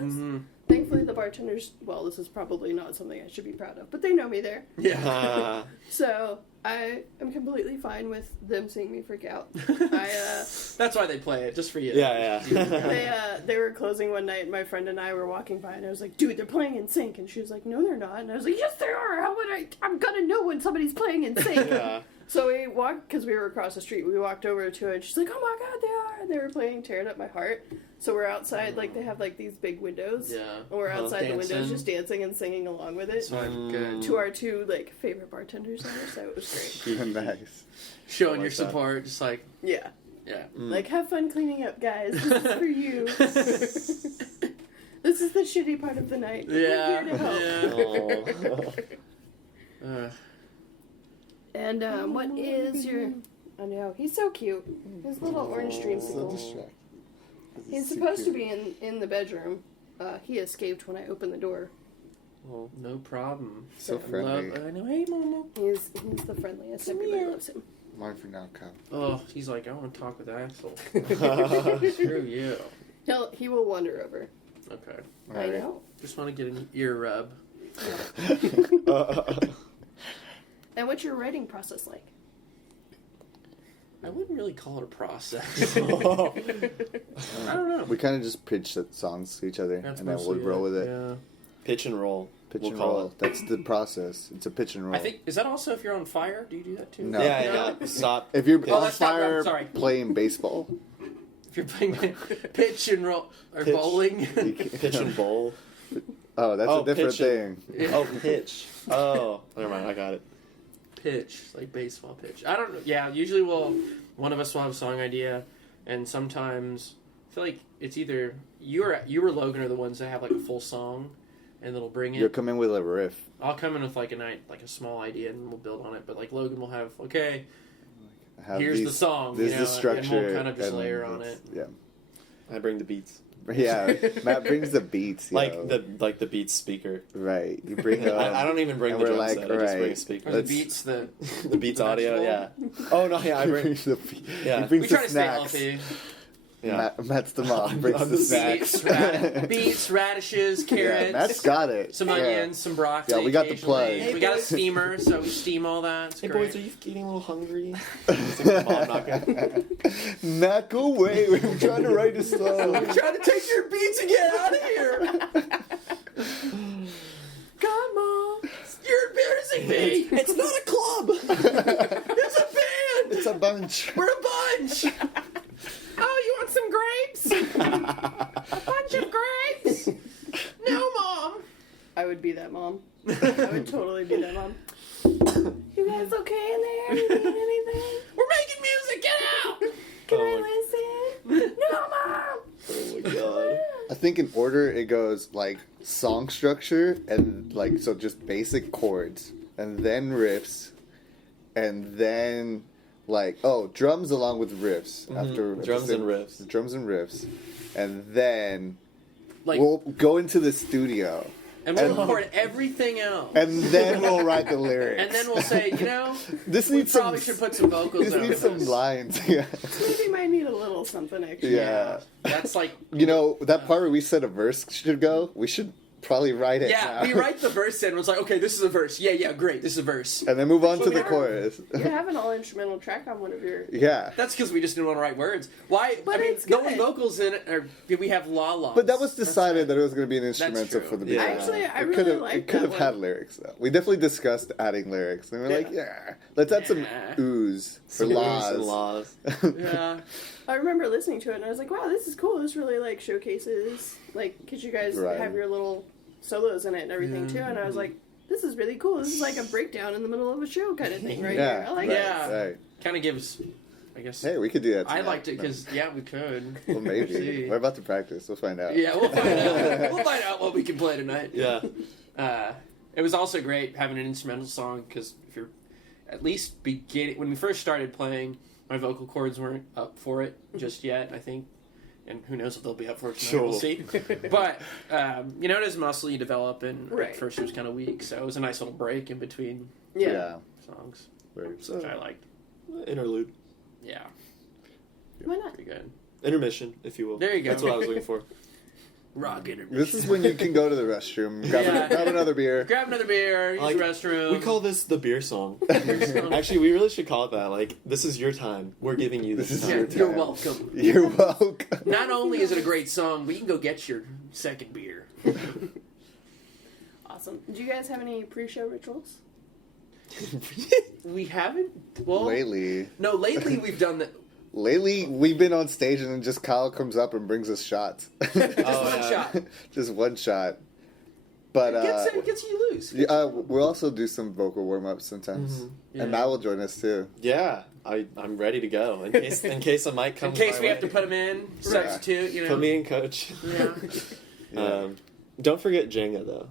Mm-hmm. Thankfully, the bartenders, well, this is probably not something I should be proud of, but they know me there. Yeah. So, I am completely fine with them seeing me freak out. That's why they play it, just for you. Yeah. They were closing one night, and my friend and I were walking by, and I was like, dude, they're playing in sync. And she was like, no, they're not. And I was like, yes, they are. How would I'm gonna know when somebody's playing in sync. Yeah. So we walked, because we were across the street, we walked over to it, and she's like, oh my god, they are. And they were playing Tear It Up My Heart. So we're outside, like, they have, like, these big windows. Yeah. And we're outside the windows Dancing. just dancing and singing along with it. So good. To our two, like, favorite bartenders there, so it was great. Nice. Showing like your that. support, just like, Yeah. yeah. Like, have fun cleaning up, guys. This is for you. This is the shitty part of the night. Yeah. We're here to help. Oh. And what is your... I know, he's so cute. His little orange So dreamsicle. distracting. He's supposed to be in the bedroom. He escaped when I opened the door. Oh. No problem. So friendly. I know. Hey, Momo. He's the friendliest. Everybody loves him. Mine for now, Kyle. Oh, he's like, I want to talk with Axel. Screw you. He will wander over. Okay. I know. Just want to get an ear rub. And what's your writing process like? I wouldn't really call it a process. I don't know. We kind of just pitch the songs to each other, That's and then we'll mostly roll with it. Yeah. Pitch and roll. Pitch We'll and call roll. it. That's the process. It's a pitch and roll. I think, is that also if you're on fire? Do you do that too? No. Yeah. Stop. If you're Oh, on that's not right. fire Sorry. playing baseball, If you're playing pitch and roll, or Pitch. bowling. Pitch and bowl. oh, that's a different pitch and- thing. Oh, pitch. Oh, never mind. I got it. Pitch, like baseball pitch. I don't know. Yeah, usually one of us will have a song idea, and sometimes I feel like it's either you or Logan are the ones that have like a full song, and it'll bring it. You'll come in with a riff. I'll come in with like a small idea, and we'll build on it. But like Logan will have, okay, Have here's the song, This you know, is the structure. and we'll kind of just and layer on it's- it. Yeah. I bring the beats. Yeah, Matt brings the beats. Like yo. the beats speaker. right. You bring. I don't even bring and the we're drum like, set. I just bring a alright, speaker. Or the Let's- beats, the The beats the audio. vegetable. Yeah. Oh no, yeah. I He bring. brings the. Yeah. He brings we the try to stay snacks. healthy. Yeah. Matt's the mom. Brings I'm the the snacks. Beets, radishes, carrots. Yeah, Matt's got it. Some Yeah. onions, some broccoli. Yeah, we got the occasionally. plug. We got a steamer, so we steam all that. It's Hey great. boys, are you getting a little hungry? Mom knocking. Matt, go away. We're trying to write a song. I'm trying to take your beets and get out of here. God, Mom, you're embarrassing me. It's not a club. It's a band. It's a bunch. We're a bunch. Oh, you want some grapes? A bunch of grapes? No, Mom. I would be that mom. I would totally be that mom. You guys okay in there? You need anything? We're making music. Get out. Can Oh I listen? No, mom. Oh my god. I think in order it goes like song structure and like so just basic chords and then riffs and then like drums along with riffs after Drums and riffs. drums and riffs and then Like, we'll go into the studio and we'll record everything else. and then we'll write the lyrics And then we'll say, this we needs probably some should put some vocals this over needs some this. lines yeah Maybe might need a little something extra. yeah That's like, that part where we said a verse should go we should probably write it yeah, now. we write the verse in. It's like, okay, this is a verse. Yeah, great, this is a verse. and then move on to the Yeah. chorus You have an all instrumental track on one of your. yeah That's because we just didn't want to write words. Why? But I mean, it's the only good. vocals in it are we have la la. But that was decided that it was going to be an instrumental true. for the Yeah. beginning. Actually, I It really could've- like It could that have had one. lyrics though. We definitely discussed adding lyrics, and we're like, yeah, let's add some Nah. oohs for Some oohs laws. and laws. Yeah. I remember listening to it and I was like, wow, this is cool. This really like showcases because you guys Right. have your little solos in it and everything too. And I was like, this is really cool. This is like a breakdown in the middle of a show kind of thing right Yeah, here. I like right, it. Yeah. right. Kind of gives, I guess. Hey, we could do that. I tonight. liked it because we could. Well, maybe See. we're about to practice. We'll find out. Yeah, we'll find out. We'll find out what we can play tonight. Yeah. It was also great having an instrumental song because if you're at least beginning when we first started playing, my vocal cords weren't up for it just yet. I think, and who knows if they'll be up for it tonight. We'll Sure. see. But it is muscle you develop, and Right. at first it was kind of weak, so it was a nice little break in between Yeah. Yeah. songs, Right. which I liked. Interlude. Yeah, Why not? pretty good. Intermission, if you will. There you go. That's what I was looking for. Rock intermission. This is when you can go to the restroom, grab, Yeah. grab another beer. Grab another beer, use Like, the restroom. We call this the beer song. song. Actually, we really should call it that. Like, this is your time. We're giving you this This is time. Yeah, your you're time. welcome. You're welcome. Not only is it a great song, but you can go get your second beer. Awesome. Do you guys have any pre-show rituals? We haven't. Well, Lately, lately we've done that. we've been on stage and then just Kyle comes up and brings us shots. Just Oh, one yeah. shot. Just one shot. But Gets you loose. we'll also do some vocal warm ups sometimes, Yeah. and Matt will join us too. Yeah, I'm ready to go in case a mic In comes. case my we have to way. put him in, substitute, Put me in, coach. Yeah. Yeah. Don't forget Jenga though.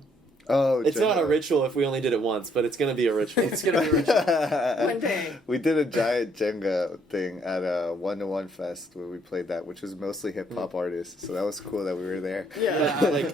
Oh, It's not a Jenga. ritual if we only did it once, but it's gonna be a ritual. It's gonna be rich. One day. We did a giant Jenga thing at a 1-to-1 fest where we played that, which was mostly hip hop artists. So that was cool that we were there. Yeah. Like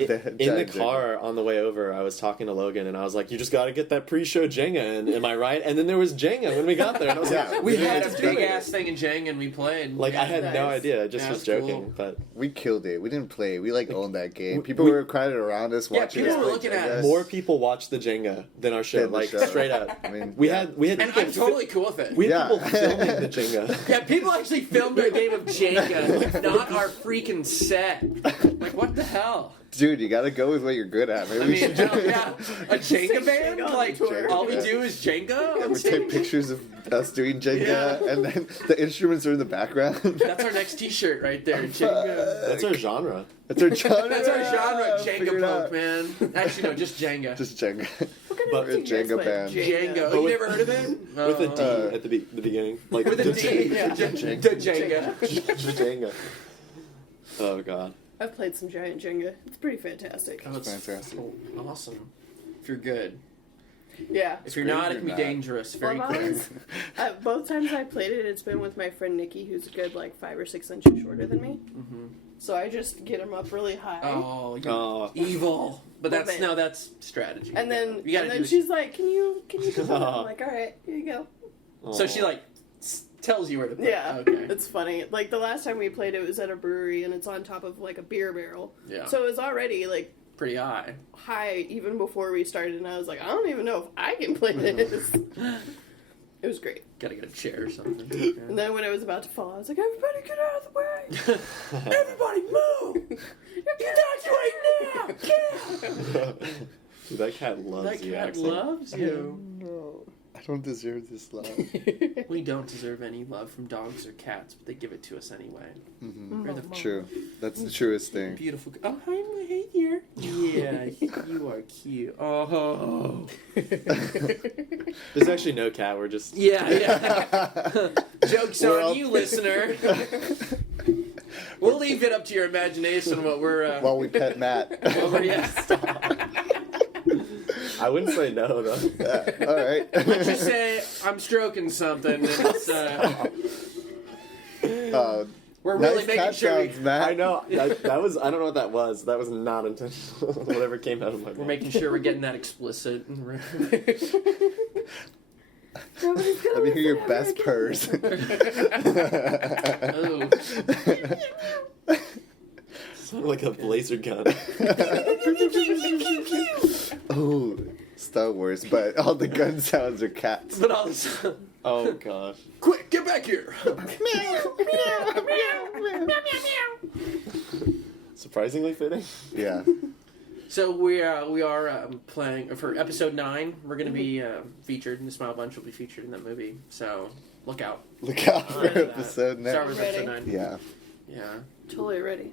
in the giant car on the way over, I was talking to Logan and I was like, "You just got to get that pre-show Jenga." And am I right? And then there was Jenga when we got there, and I was Yeah. like, We had a to do big it." ass thing in Jenga and we played. Like I had no Nice. idea. I just Yeah, was that's joking, cool. but We killed it. We didn't play. We owned that game. People we- were crowded around us Yeah, watching people us were play looking at Jenga. us. more people watched the Jenga than our show. Than the Like show. straight up. I mean, We yeah. had and people I'm totally cool with it. we had Yeah. people filming the Jenga. Yeah, people actually filmed a game of Jenga, not our freaking set. Like, what the hell? Dude, you gotta go with what you're good at. Maybe I we mean, should hell, yeah, a Jenga band? Jenga on Like, tour. all we Yeah. do is Jenga? we take pictures of us doing Jenga, Yeah. and then the instruments are in the background. That's our next T-shirt right there, Jenga. That's our genre. That's our genre. That's our genre, Figure Jenga it out. punk, man. Actually, no, just Jenga. Just Jenga. What kind But of music do you guys Jenga play? band. Jenga. But Oh, you with- never heard of it? With a D Uh, at the beginning. Like With a the D. Yeah. The Jenga. The Jenga. Oh god. I've played some giant Jenga. It's pretty fantastic. Oh, it's Fantastic. awesome. If you're good. Yeah. If you're not, it can be not. dangerous very Well, quick. mine's- both times I played it, it's been with my friend Nikki, who's a good like 5 or 6 inches shorter than me. Mm-hmm. So I just get him up really high. Oh, you're Oh. evil. But Well, that's man. that's strategy. And then, you gotta and then do she's like, "Can you do that?" I'm like, "All right, here you go." So she like tells you where to put Yeah, it. Okay. it's funny. Like the last time we played, it was at a brewery, and it's on top of like a beer barrel. Yeah. So it was already like Pretty high. high even before we started, and I was like, I don't even know if I can play this. It was great. Gotta get a chair or something. And then when it was about to fall, I was like, everybody get out of the way! Everybody move! Evacuate now! Dude, that cat loves That the cat accent. loves you. No, I don't deserve this love. We don't deserve any love from dogs or cats, but they give it to us anyway. Mm-hmm. We're the True. That's the truest thing. beautiful. Oh, hi, hey there. Yeah, you are cute. Oh. There's actually no cat. We're just Yeah. Jokes We're on all- you, listener. We'll leave it up to your imagination what we're. While we pet Matt. what we're yeah. I wouldn't say no though. Yeah, all right. Let's just say I'm stroking something. And it's, we're really nice making cat sure sounds, Matt. I know that was. I don't know what that was. That was not intentional. Whatever came out of my mouth. we're making sure we're getting that explicit. Nobody's gonna Let me hear your listen best ever purrs. Oh. Sounded like a laser gun. Oh, Star Wars, but all the gun sounds are cats. But all this, Oh gosh. quick, get back here! Surprisingly fitting. Yeah. So we are playing for episode 9. We're going to be featured, and the Smile Bunch will be featured in that movie. So look out. Look out for Star episode Wars next. Ready. episode 9. Yeah. Yeah. Totally ready.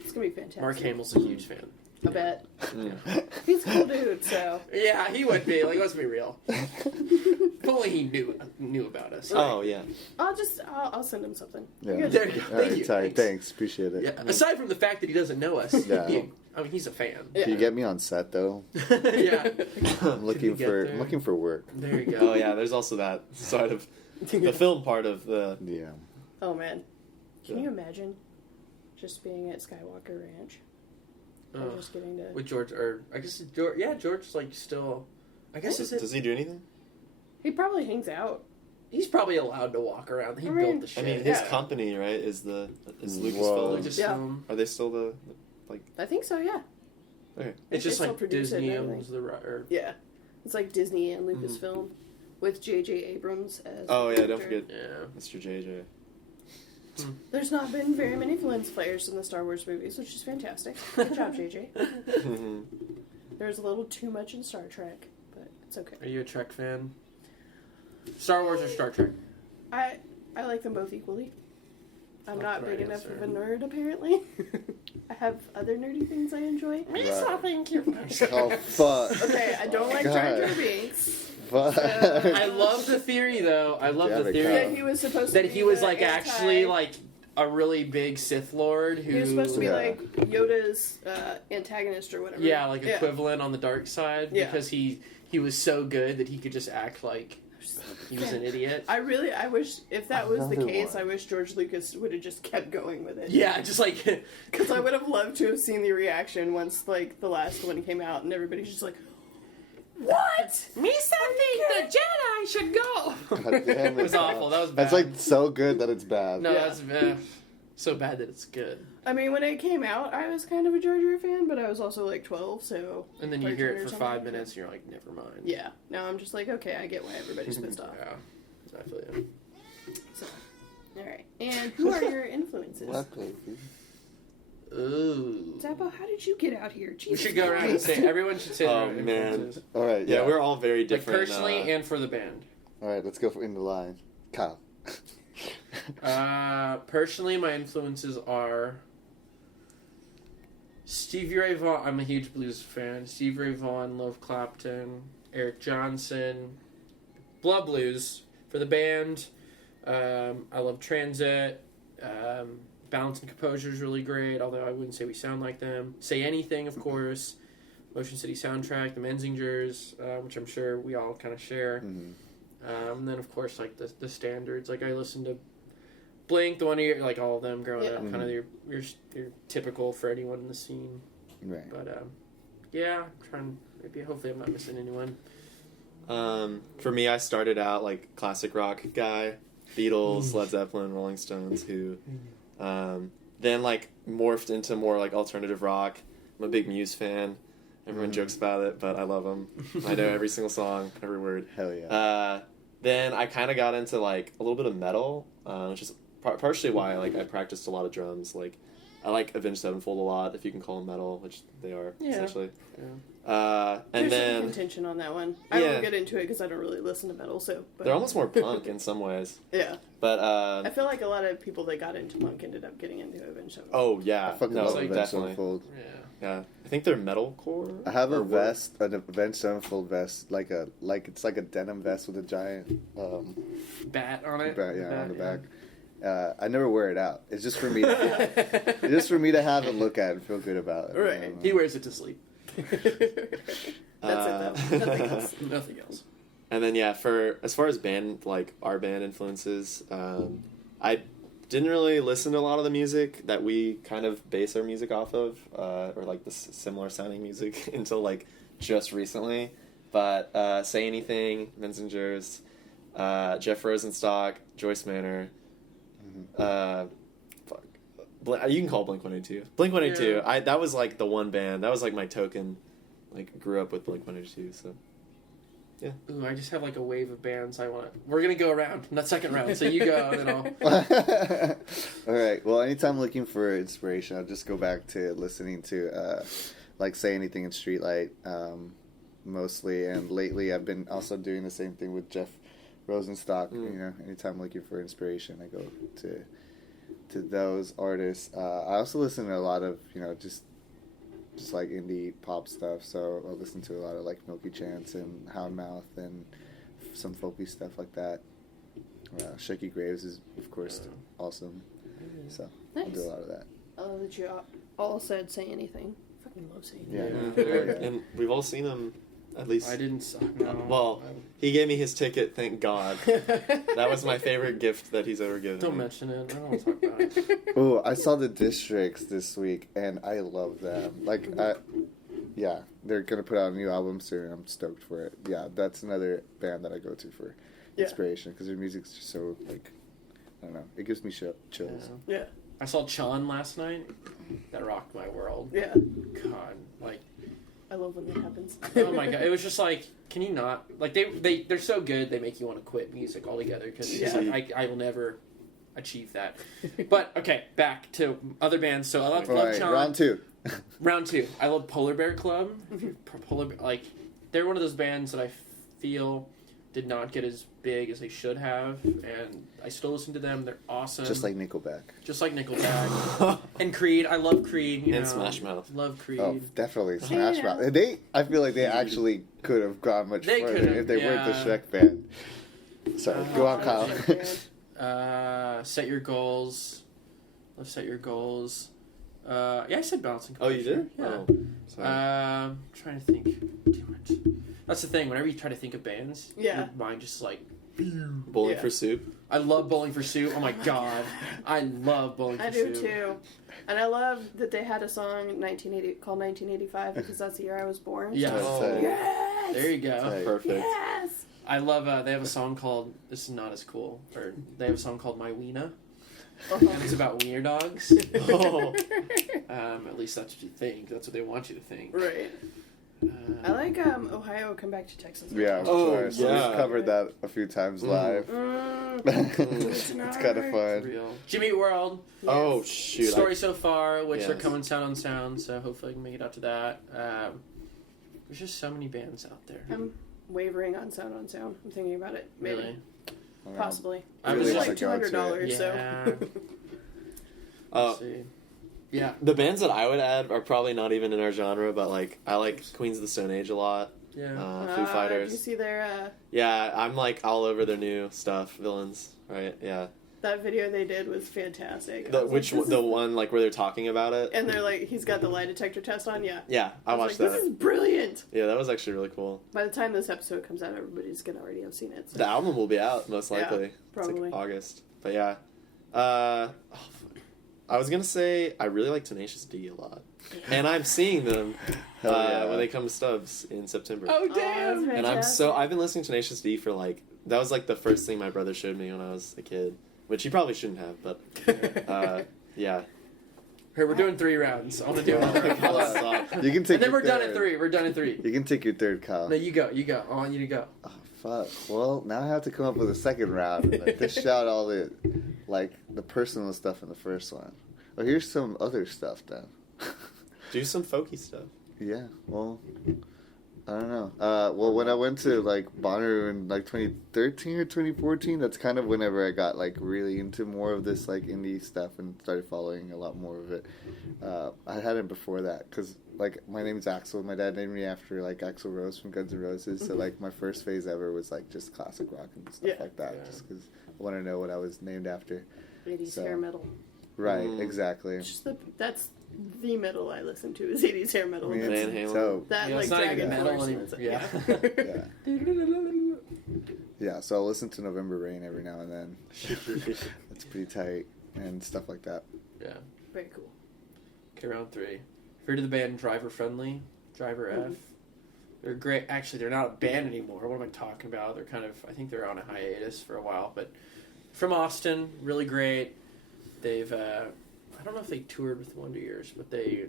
It's gonna be fantastic. Mark Hamill's a huge fan. I bet. Mm. He's a cool dude, so. Yeah, he would be. Like, let's be real. If only he knew about us. Oh yeah. I'll send him something. Yeah. You guys- There you go. All Thank right, you. sorry. Thanks. Appreciate it. Yeah. Aside from the fact that he doesn't know us, Yeah. he's a fan. Yeah. Can you get me on set though? Yeah. I'm looking you get for there? I'm looking for work. There you go. Oh yeah. There's also that side of the film part of the. Yeah. Oh man, can Yeah. you imagine just being at Skywalker Ranch and Oh. just getting to? With George, or I guess George. Yeah, George's like still. I guess is it? Does he do anything? He probably hangs out. He's probably allowed to walk around. He I mean- built the I shit. mean, his Yeah. company, right, is Whoa. Lucasfilm. Lucasfilm. Are they still the? I think so. Yeah. Okay. It's They just still like produce it and Disney everything. owns the or Yeah. It's like Disney and Lucasfilm with J.J. Abrams as. Oh the yeah. Don't director. forget yeah. Mr. JJ. There's not been very many lens flares in the Star Wars movies, which is fantastic. Good job, J.J. There's a little too much in Star Trek, but it's okay. Are you a Trek fan? Star Wars or Star Trek? I like them both equally. I'm Oh, not right big enough answer. of a nerd, apparently. I have other nerdy things I enjoy. Right. Thank you. Oh fuck. Okay, I don't like Jar Jar God. Binks. Fuck. I love the theory, though. I love the Jabba theory That he was supposed to that be he was the like actually like a really big Sith Lord who He was supposed to be Yeah. like Yoda's antagonist or whatever. yeah, like equivalent on the dark side Yeah. because he was so good that he could just act like he was an idiot. I wish if that was the Another case, one. I wish George Lucas would have just kept going with it. Yeah, just like Because I would have loved to have seen the reaction once like the last one came out and everybody's just like, what? Misa think the Jedi should go. God damn It was awful. That was bad. That's like so good that it's bad. No, Yeah. that's so bad that it's good. I mean, when it came out, I was kind of a Jar Jar fan, but I was also like 12, so. And then you 13 hear or it for something 5 like that. minutes, and you're like, never mind. Yeah. Now I'm just like, okay, I get why everybody's pissed off. Yeah, I feel you. So, all right. And who are your influences? What, baby? Ooh. Zappo, how did you get out here? We Jesus should go around and Christ. say everyone should say their Oh, own man. influences. All right. Yeah, Yeah. we're all very Like different. personally and for the band. All right. Let's go in the line. Kyle. Personally, my influences are Stevie Ray Vaughan. I'm a huge blues fan. Stevie Ray Vaughan, Love Clapton, Eric Johnson, Blood Blues for the band. I love Transit. Balance and Composure is really great, although I wouldn't say we sound like them. Say Anything, of course. Motion City Soundtrack, The Menzingers, which I'm sure we all kind of share. Mhm. And then, of course, like the standards. Like I listened to Blink, the one of your, like all of them growing Yeah. up, kind of your typical for anyone in the scene. Right. But yeah, I'm trying. Maybe hopefully I'm not missing anyone. For me, I started out like classic rock guy. Beatles, Led Zeppelin, Rolling Stones, Who. Then like morphed into more like alternative rock. I'm a big Muse fan. Everyone jokes about it, but I love them. I know every single song, every word. Hell yeah. Then I kind of got into like a little bit of metal, which is partially why like I practiced a lot of drums. Like I like Avenged Sevenfold a lot, if you can call them metal, which they are essentially. Yeah. And There's then some contention on that one. I won't get into it because I don't really listen to metal. So but. They're almost more punk in some ways. Yeah. But I feel like a lot of people that got into punk ended up getting into Avenged Sevenfold. oh yeah, I fucking no, love like, Avenged definitely. Sevenfold. Yeah, I think they're metalcore. I have a or what? vest, an Avenged Sevenfold vest, it's like a denim vest with a giant Bat on it. on the back. I never wear it out. It's just for me. It's just for me to have it, look at, and feel good about it. Right. He wears it to sleep. That's it though. Nothing else. Nothing else. And then yeah, for as far as band like our band influences, I didn't really listen to a lot of the music that we kind of base our music off of, or like the similar sounding music until like just recently. But Say Anything, Menzingers, Jeff Rosenstock, Joyce Manor, you can call Blink-182. Blink-182. Yeah. That was like the one band. That was like my token. Like grew up with Blink-182, so. Yeah. Ooh, I just have like a wave of bands I want. We're gonna go around, not second round. So you go, and then I'll. All right. Well, anytime looking for inspiration, I'll just go back to listening to, like, Say Anything in Streetlight, mostly. And lately, I've been also doing the same thing with Jeff Rosenstock. You know, anytime looking for inspiration, I go to those artists. I also listen to a lot of just like indie pop stuff. So I listen to a lot of like Milky Chance and Houndmouth and some folky stuff like that. Shaky Graves is of course awesome. So Nice. I'll do a lot of that. I love that you all said Say Anything. Fucking love Say Yeah. Anything. Yeah. And we've all seen him, at least. I didn't. No. Well, he gave me his ticket, thank God. That was my favorite gift that he's ever given Don't me. mention it. I don't want to talk about it. Oh, I saw the Districts this week, and I love them. They're gonna put out a new album soon. I'm stoked for it. Yeah, that's another band that I go to for inspiration because their music's just so like, I don't know, it gives me chills. Yeah. I saw Chan last night. That rocked my world. Yeah. God, like, I love when that happens. oh my God, it was just like, can you not? Like they're so good, they make you want to quit music altogether because I will never achieve that. But okay, back to other bands. So I love Chan. Round two. Round two. I love Polar Bear Club. Polar Bear, like, they're one of those bands that I feel did not get as big as they should have, and I still listen to them. They're awesome. Just like Nickelback. Just like Nickelback. And Creed. I love Creed. You And know. Smash Mouth. Love Creed. Oh, definitely Smash Mouth. I feel like they actually could have gone much They further could've, if they weren't the yeah. Shrek band. Sorry, go on, Kyle. Set Your Goals. Let's Set Your Goals. Yeah, I said Bouncing. Oh, you did? Yeah. Oh, sorry. Trying to think. Damn it. That's the thing. Whenever you try to think of bands, your mind just like. Bowling for Soup. I love Bowling for Soup. Oh my God, I love Bowling for I Soup. do too, and I love that they had a song in 1980 called 1985 because that's the year I was born. Yeah. Oh. Yes. There you go. Tight. Perfect. Yes. I love. They have a song called. This is not as cool. Or they have a song called My Weena, and it's about wiener dogs. Oh. At least that's what you think. That's what they want you to think. Right. I like Ohio Come Back to Texas. Yeah, of Oh, course. yeah. We've covered that a few times live. It's kind of For fun. real. Jimmy Eat World. Oh, shoot. Story So Far, which are Yes. coming Sound on Sound, so hopefully I can make it out to that. There's just so many bands out there. I'm wavering on Sound on Sound. I'm thinking about it. Maybe. Really? Possibly. I It was was just like like going to $200, so. Yeah. Let's see. Yeah. The bands that I would add are probably not even in our genre, but like I like Queens of the Stone Age a lot. Yeah. Foo Did you Fighters. see their Yeah, I'm like all over their new stuff. Villains, right? Yeah. that video they did was fantastic. I The was like, this the is- one like where they're talking about it? And they're like, he's got the lie detector test on. Yeah. Yeah, I was watched like, that. This is brilliant. Yeah, that was actually really cool. By the time this episode comes out, everybody's gonna already have seen it. So. The album will be out most Yeah, likely. probably. It's like August. But yeah. Oh, fuck. I was gonna say I really like Tenacious D a lot, and I'm seeing them when they come to Stubbs in September. Oh that's damn! And I've been listening to Tenacious D for like, that was like the first thing my brother showed me when I was a kid, which he probably shouldn't have, but yeah. Here, we're doing 3 rounds. I want to do another round. You can take. And then your we're done at third. 3. We're done at 3. You can take your third, Kyle. No, you go. I want you to go. Oh, fuck. Well, now I have to come up with a second round and dish out all the, like, the personal stuff in the first one. Well, here's some other stuff then. Do some folky stuff. Yeah, well, I don't know. Well, when I went to, like, Bonnaroo in, like, 2013 or 2014, that's kind of whenever I got, like, really into more of this, like, indie stuff and started following a lot more of it. I hadn't before that, because, like, my name's Axl. My dad named me after, like, Axl Rose from Guns N' Roses. So, like, my first phase ever was, like, just classic rock and stuff like that. Yeah. Just because I want to know what I was named after. 80s So- hair metal. Right, exactly. It's just that's the metal I listen to is 80s hair metal. I mean, Van it's Halen. so, That Yeah, like it's not even Dragon metal Force. anymore. Yeah. yeah. Yeah, so I'll listen to November Rain every now and then. That's pretty tight and stuff like that. Yeah. Very cool. Okay, round 3. Have you heard of the band Driver Friendly? Driver F. They're great. Actually, they're not a band anymore. What am I talking about? They're kind of, I think they're on a hiatus for a while, but from Austin, really great. They've, I don't know if they toured with Wonder Years, but they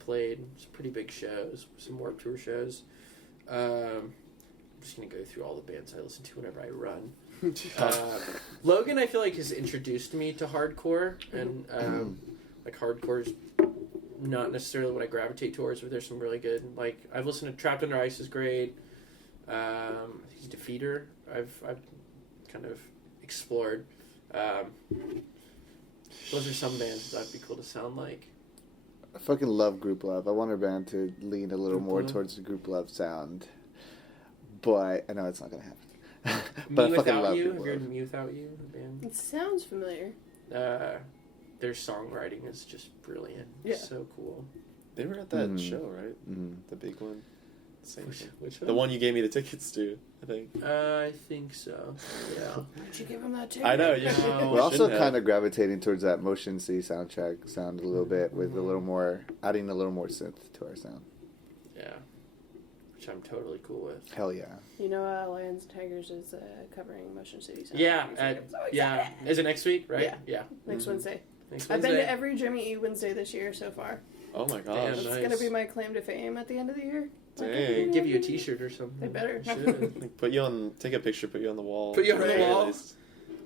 played some pretty big shows, some Warped Tour shows. I'm just going to go through all the bands I listen to whenever I run. Logan, I feel like, has introduced me to hardcore, and like hardcore is not necessarily what I gravitate towards, but there's some really good, like, I've listened to Trapped Under Ice is great. I think Defeater I've kind of explored. Those are some bands that'd be cool to sound like. I fucking love Group Love. I want our band to lean a little Group more Love? towards the Group Love sound. But I know it's not going to happen. Me but I fucking Without love You, Group have you heard Love. Me Without You, the band? It sounds familiar. Their songwriting is just brilliant. Yeah. So cool. They were at that Mhm. show, right? Mhm. The big one. Same thing. Which The one you gave me the tickets to, I think. I think so. Yeah. Why'd you give him that ticket? I know, you No. We're also shouldn't have. kind of gravitating towards that Motion City soundtrack sound a little bit with a little more, adding a little more synth to our sound. Yeah. Which I'm totally cool with. Hell yeah. You know, Lions and Tigers is covering Motion City Sound. Yeah. I'm so Yeah. excited. Is it next week, right? Yeah. Next Wednesday. Next I've been Wednesday. to every Jimmy E. Wednesday this year so far. Oh my Damn, gosh. It's nice. gonna be my claim to fame at the end of the year. Dang. Give you a T-shirt or something. They better. Should. Like, put you on, take a picture, put you on the wall. Put you on the At the very wall? least.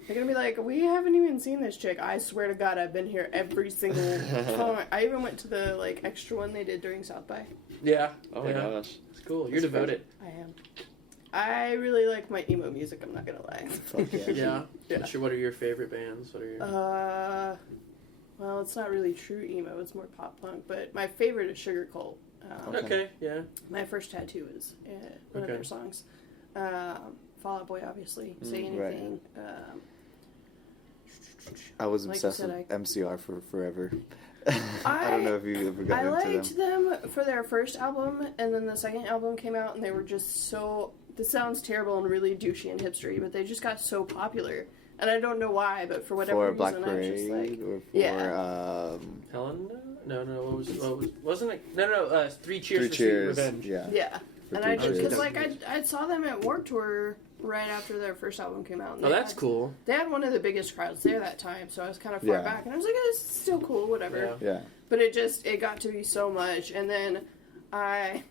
They're gonna be like, we haven't even seen this chick. I swear to God, I've been here every single time. I even went to the like extra one they did during South by. Yeah. Oh my yeah. gosh. It's cool. You're That's devoted. I am. I really like my emo music. I'm not gonna lie. Fuck yeah. Yeah. Yeah. What are your favorite bands? What are your... Well, it's not really true emo. It's more pop punk. But my favorite is Sugar Cult. Okay. Yeah. My first tattoo is one of Okay. their songs. Fall Out Boy, obviously. Say right. Anything. I was Like you obsessed said, with MCR for forever. I don't know if you ever got I into liked them. them for their first album, and then the second album came out, and they were just so. This sounds terrible and really douchey and hipstery, but they just got so popular, and I don't know why, but for whatever For reason, Black I was Parade just like, or for yeah. Helen? No. Wasn't it? No. Three Cheers Three for Cheers. Sweet Revenge. Yeah. yeah. For And Three I just Cheers. because like I saw them at Warped Tour right after their first album came out. And Oh, they that's had- cool. They had one of the biggest crowds there that time, so I was kind of far Yeah. back, and I was like, it's still cool, whatever. Yeah. Yeah. But it got to be so much, and then I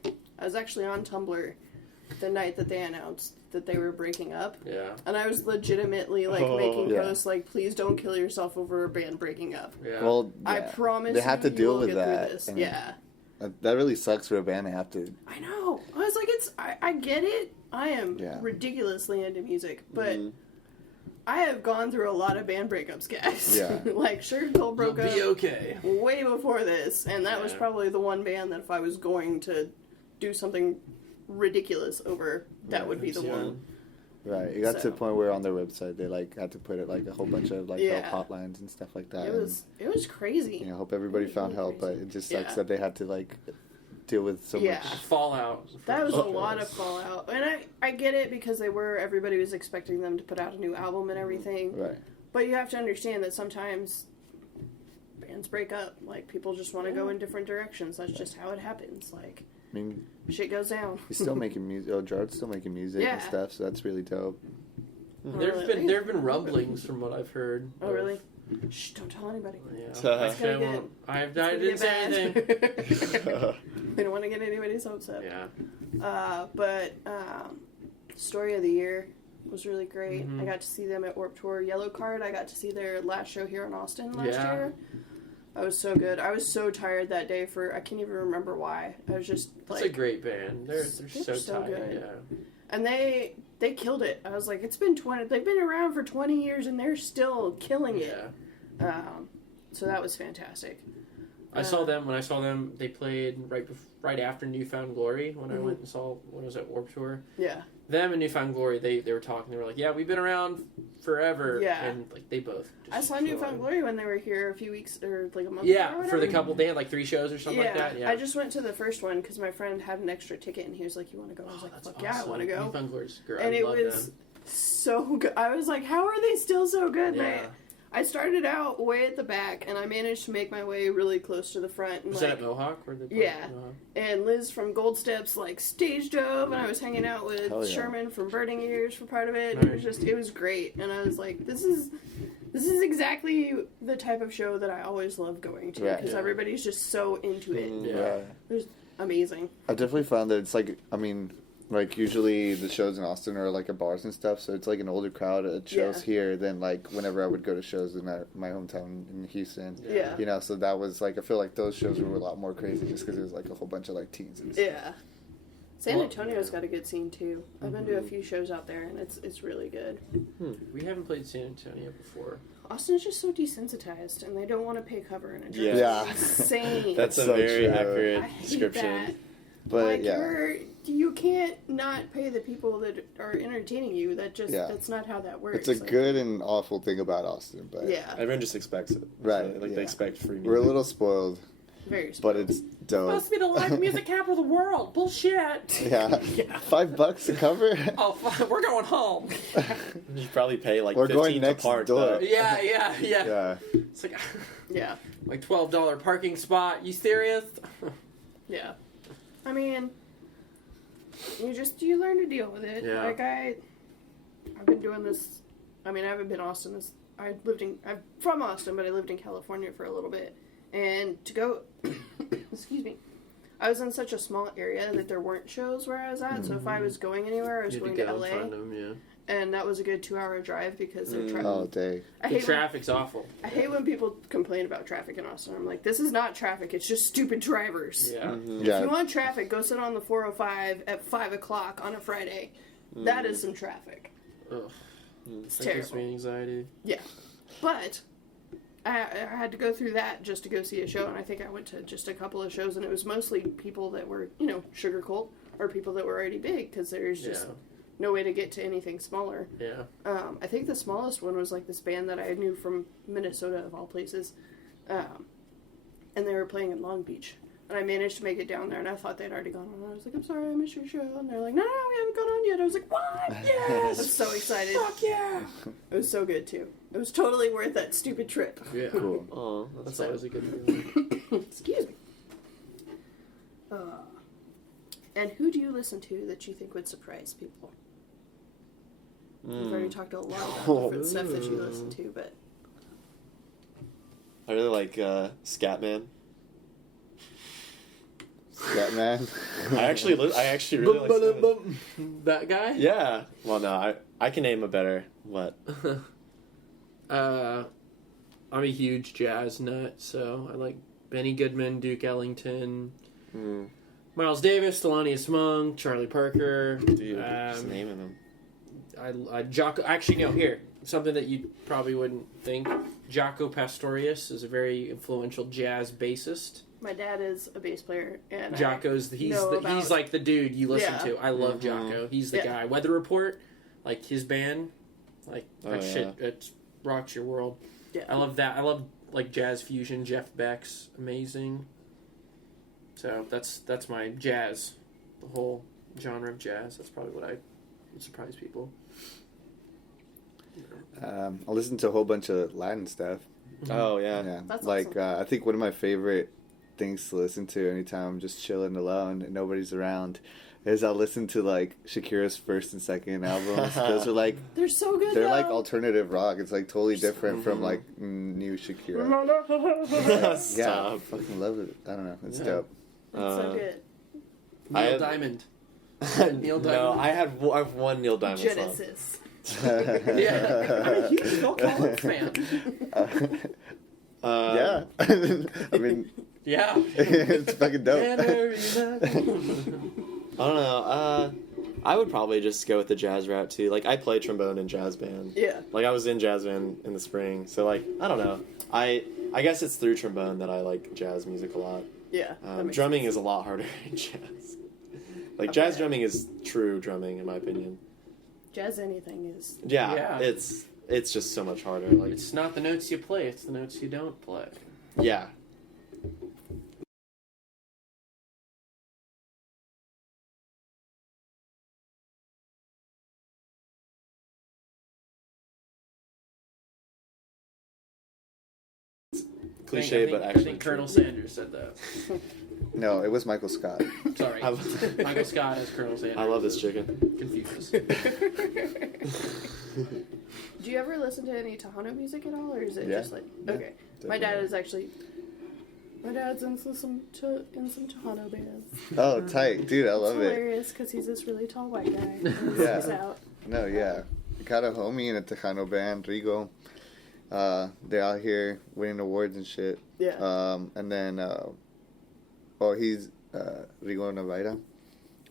was actually on Tumblr the night that they announced that they were breaking up, Yeah. and I was legitimately like Oh. making Yeah. posts like, please don't kill yourself over a band breaking up. Yeah. Well, I yeah. promise They have to you deal will with get that. through this. and Yeah. That really sucks for a band to have to. I know. I was like, I get it. I am Yeah. ridiculously into music, but Mhm. I have gone through a lot of band breakups, guys. Yeah. Like, Sugar Cult broke You'll up be okay. way before this, and that was Yeah. probably the one band that if I was going to do something ridiculous over, that would be the Yeah. one. Right. It got to So- the point where on their website they like had to put it like a whole bunch of like Yeah. help hotlines and stuff like that. It was crazy. And, you know, hope everybody Really, found really help, but crazy. it just sucks Yeah. that they had to like deal with so Yeah. much. Fallout. That was a Okay. lot of fallout, and I get it because everybody was expecting them to put out a new album and everything. Right. But you have to understand that sometimes bands break up. Like, people just want to go in different directions. That's just how it happens. Like, I mean, shit goes down. he's still making music. Oh, Gerard's still making music and stuff, so that's really dope. There've been rumblings from what I've heard. Oh, really? Shh, don't tell anybody. Yeah. I didn't say anything. We don't want to get anybody's hopes up. Yeah. But Story of the Year was really great. Mm-hmm. I got to see them at Warped Tour. Yellow Card, I got to see their last show here in Austin last year. That was so good. I was so tired that day I can't even remember why. I was just like... It's a great band. They're so tight. good. Yeah. And they killed it. I was like, they've been around for 20 years and they're still killing it. Yeah. So that was fantastic. I saw them. They played right after New Found Glory when I went and saw when I was at Warped Tour. Yeah. Them and New Found Glory, they were talking. They were like, "Yeah, we've been around forever." Yeah. And like they both. I saw New Found Glory when they were here a few weeks or like a month. Yeah, ago for the couple, they had like 3 shows or something like that. Yeah. I just went to the first one because my friend had an extra ticket and he was like, "You want to go?" I was like, "Fuck yeah, I want to go." New Found Glory's great. And it was so good. I was like, "How are they still so good?" Yeah. I started out way at the back, and I managed to make my way really close to the front. And was that at Mohawk? Where they yeah. And Liz from Gold Steps stage dove, and I was hanging out with Sherman from Burning Ears for part of it. Nice. And it was great. And I was like, this is exactly the type of show that I always love going to because everybody's just so into it. Yeah, it was amazing. I've definitely found that it's like usually the shows in Austin are like at bars and stuff, so it's like an older crowd at shows here than like whenever I would go to shows in my hometown in Houston. Yeah. You know, so that was like, I feel like those shows were a lot more crazy just because it was like a whole bunch of like teens and stuff. Yeah. San Antonio's got a good scene too. I've been to a few shows out there and it's really good. We haven't played San Antonio before. Austin's just so desensitized and they don't want to pay cover and it's insane. That's a so very true. accurate I hate description. That. But you can't not pay the people that are entertaining you. That's not how that works. It's a good and awful thing about Austin, but everyone just expects it. Right. So, they expect free music. We're a little spoiled. Very spoiled. But it's dope. Supposed to be the live music capital of the world. Bullshit. Yeah. $5 to cover? Oh, we're going home. You probably pay like we're 15 going next to park. door. Yeah. It's like like $12 parking spot. You serious? Yeah. I mean, you learn to deal with it. Yeah. Like I've been doing this. I mean, I haven't been Austin. I'm from Austin, but I lived in California for a little bit. And to go, excuse me, I was in such a small area that there weren't shows where I was at. So if I was going anywhere, I was going to LA. And that was a good 2-hour drive because they're traffic. Oh, dang. The traffic's awful. I hate when people complain about traffic in Austin. I'm like, this is not traffic. It's just stupid drivers. Yeah. If you want traffic, go sit on the 405 at 5 o'clock on a Friday. That is some traffic. Ugh. It's That terrible. gives me anxiety. Yeah. But I had to go through that just to go see a show, and I think I went to just a couple of shows, and it was mostly people that were, Sugar Cult, or people that were already big, because there's just no way to get to anything smaller. Yeah. I think the smallest one was like this band that I knew from Minnesota, of all places, and they were playing in Long Beach. And I managed to make it down there, and I thought they'd already gone on. I was like, I'm sorry, I missed your show. And they're like, no, we haven't gone on yet. I was like, what? Yes! I was so excited. Fuck yeah! It was so good, too. It was totally worth that stupid trip. Yeah. Cool. Oh, That's always a good feeling. Excuse me. And who do you listen to that you think would surprise people? We've already talked a lot about different stuff that you listen to, but... I really like Scatman. Scatman? I actually really like Scatman. That guy? Yeah. Well, no, I can name a better. What? I'm a huge jazz nut, so I like Benny Goodman, Duke Ellington, Miles Davis, Thelonious Monk, Charlie Parker. Dude, just naming them. Jaco. Actually, no. Here, something that you probably wouldn't think. Jaco Pastorius is a very influential jazz bassist. My dad is a bass player, and he's like the dude you listen to. I love Jaco. He's the guy. Weather Report, like his band, like that shit. It rocks your world. Yeah. I love that. I love like jazz fusion. Jeff Beck's amazing. So that's my jazz, the whole genre of jazz. That's probably what I would surprise people. I listen to a whole bunch of Latin stuff. Oh yeah. Yeah, That's like awesome. I think one of my favorite things to listen to anytime I'm just chilling alone and nobody's around is I'll listen to like Shakira's first and second albums. Those are like They're so good. they're though. like alternative rock. It's like totally different from like new Shakira. Yeah, I Stop. fucking love it. I don't know, it's Yeah. dope. It's so good. I Neil had- Diamond. Neil No, Diamond. I have one Neil Diamond song. Genesis. Yeah. I'm a huge Phil Collins fan. Yeah, I mean, Yeah. it's fucking dope. I don't know. I would probably just go with the jazz route too. Like I play trombone in jazz band. Yeah. Like I was in jazz band in the spring, so like I don't know. I guess it's through trombone that I like jazz music a lot. Yeah. that makes Drumming sense. is a lot harder in jazz. Like Okay. jazz drumming is true drumming in my opinion. Jazz anything is. Yeah, Yeah. it's just so much harder. Like It's not the notes you play, it's the notes you don't play. yeah. Cliche, but actually I think true. Colonel Sanders said that. No, it was Michael Scott. Sorry. I- Michael Scott as Colonel Sanders. I love this chicken. Confucius. Do you ever listen to any Tejano music at all, or is it Yeah. just like okay? My dad is actually. My dad's in some Tejano bands. Oh, tight, dude! I love it's it. hilarious because he's this really tall white guy. And he Yeah. sings out. No, yeah. I got a homie in a Tejano band, Rigo. They're out here winning awards and shit. Yeah. And then, he's Rigo Navaira.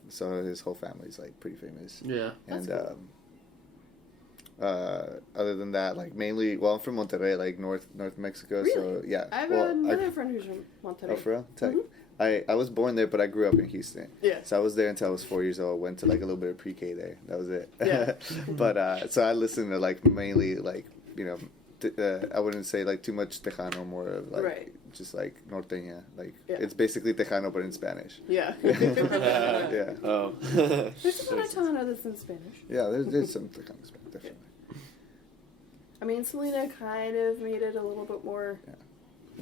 So his whole family's like pretty famous. Yeah. And That's other than that, like mainly, well, I'm from Monterrey, like North Mexico. So Really? yeah. I have well, another friend who's from Monterrey. Oh, for real? Tight. Mhm. I was born there, but I grew up in Houston. Yeah. So I was there until I was 4 years old. Went to like a little bit of pre-K there. That was it. Yeah. But so I listened to like mainly like I wouldn't say like too much Tejano, more of like Right. just like norteña. Like Yeah. it's basically Tejano but in Spanish. Yeah. Yeah. Oh. There's a lot of Tejano that's in Spanish. Yeah, there's some Tejano in Spanish, definitely. I mean, Selena kind of made it a little bit more.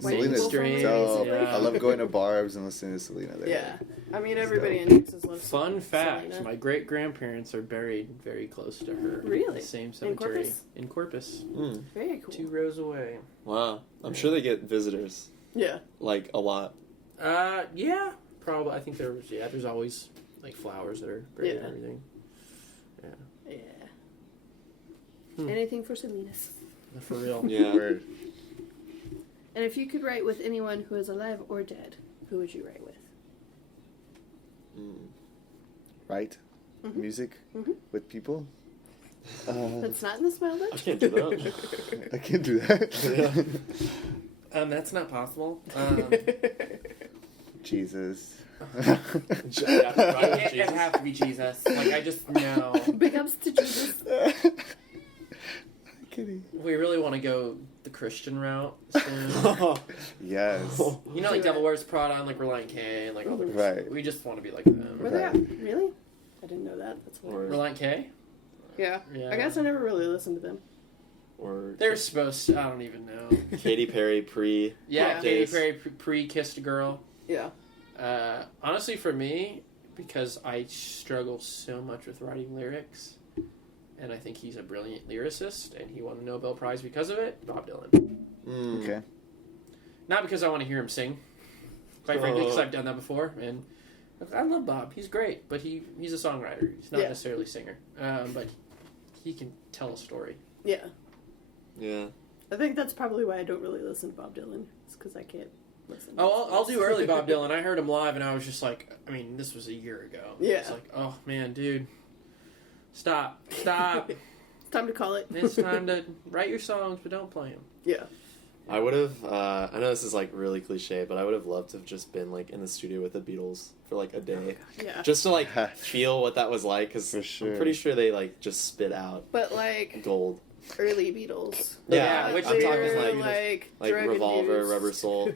White Selena's people friendly, so basically. I love going to bars and listening to Selena there. Yeah. I mean, It's everybody dope. in Texas loves Fun fact: Selena. my great grandparents are buried very close to her. Really? The same In cemetery Corpus? in Corpus, Mm, Very cool. 2 rows away. wow. I'm sure they get visitors Yeah. like a lot. Yeah, probably. I think there's always like flowers that are buried and Yeah. everything. Yeah. Hmm. Anything for Selena's. For real. Yeah. Word. And if you could write with anyone who is alive or dead, who would you write with? Mm. Right? Mhm. Music Mhm. with people. That's not in the smile I list? can't do that. I can't do that. That's not possible. Jesus. Yeah, right, It'd Jesus. have to be Jesus. Like I just know. Big ups to Jesus. Kidding. We really want to go the Christian route soon. Yes. You know, like Devil Wears Prada and like Reliant K and like all the Right. We just want to be like them. Were they Right. at? Really? I didn't know that. That's Or- hilarious. Reliant K? Yeah. Yeah. I guess I never really listened to them. Or They're supposed to, I don't even know. Katy Perry pre. Yeah, Hot Katy Days. Perry pre-kissed a girl. Yeah. Honestly, for me, because I struggle so much with writing lyrics, and I think he's a brilliant lyricist, and he won a Nobel Prize because of it, Bob Dylan. Mm. Okay. Not because I want to hear him sing, quite frankly, because I've done that before, and I love Bob. He's great, but he's a songwriter. He's not Yeah. necessarily a singer, but he can tell a story. Yeah. Yeah. I think that's probably why I don't really listen to Bob Dylan. It's because I can't listen. to Oh, his I'll voice. do early Bob Dylan. I heard him live, and I was just like, I mean, this was a year ago. Yeah. It's like, oh man, dude, stop. It's time to call it. It's time to write your songs, but don't play them. Yeah. I would have. I know this is like really cliche, but I would have loved to have just been like in the studio with the Beatles for like a day, Yeah. just to like feel what that was like. Because For sure. I'm pretty sure they like just spit out But like gold. early Beatles. Yeah, which I'm they talking were, like drug Revolver, abused. Rubber Soul,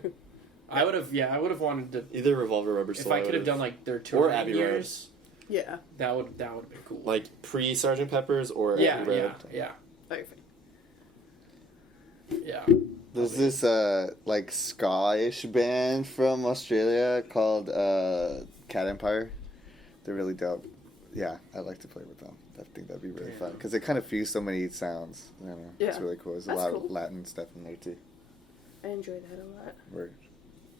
I would have wanted to. either Revolver, Rubber If Soul. I could have would've- done like their Or touring Abbey Road. years, Yeah. that would have been cool. like pre Sergeant Pepper's or yeah, Abbey Road. yeah. Okay. Yeah. There's this like ska-ish band from Australia called Cat Empire. They're really dope. Yeah, I'd like to play with them. I think that'd be really fun because they kind of fuse so many sounds. I don't know. Yeah, It's really cool. There's a that's lot cool. of Latin stuff in there too. I enjoy that a lot. Word.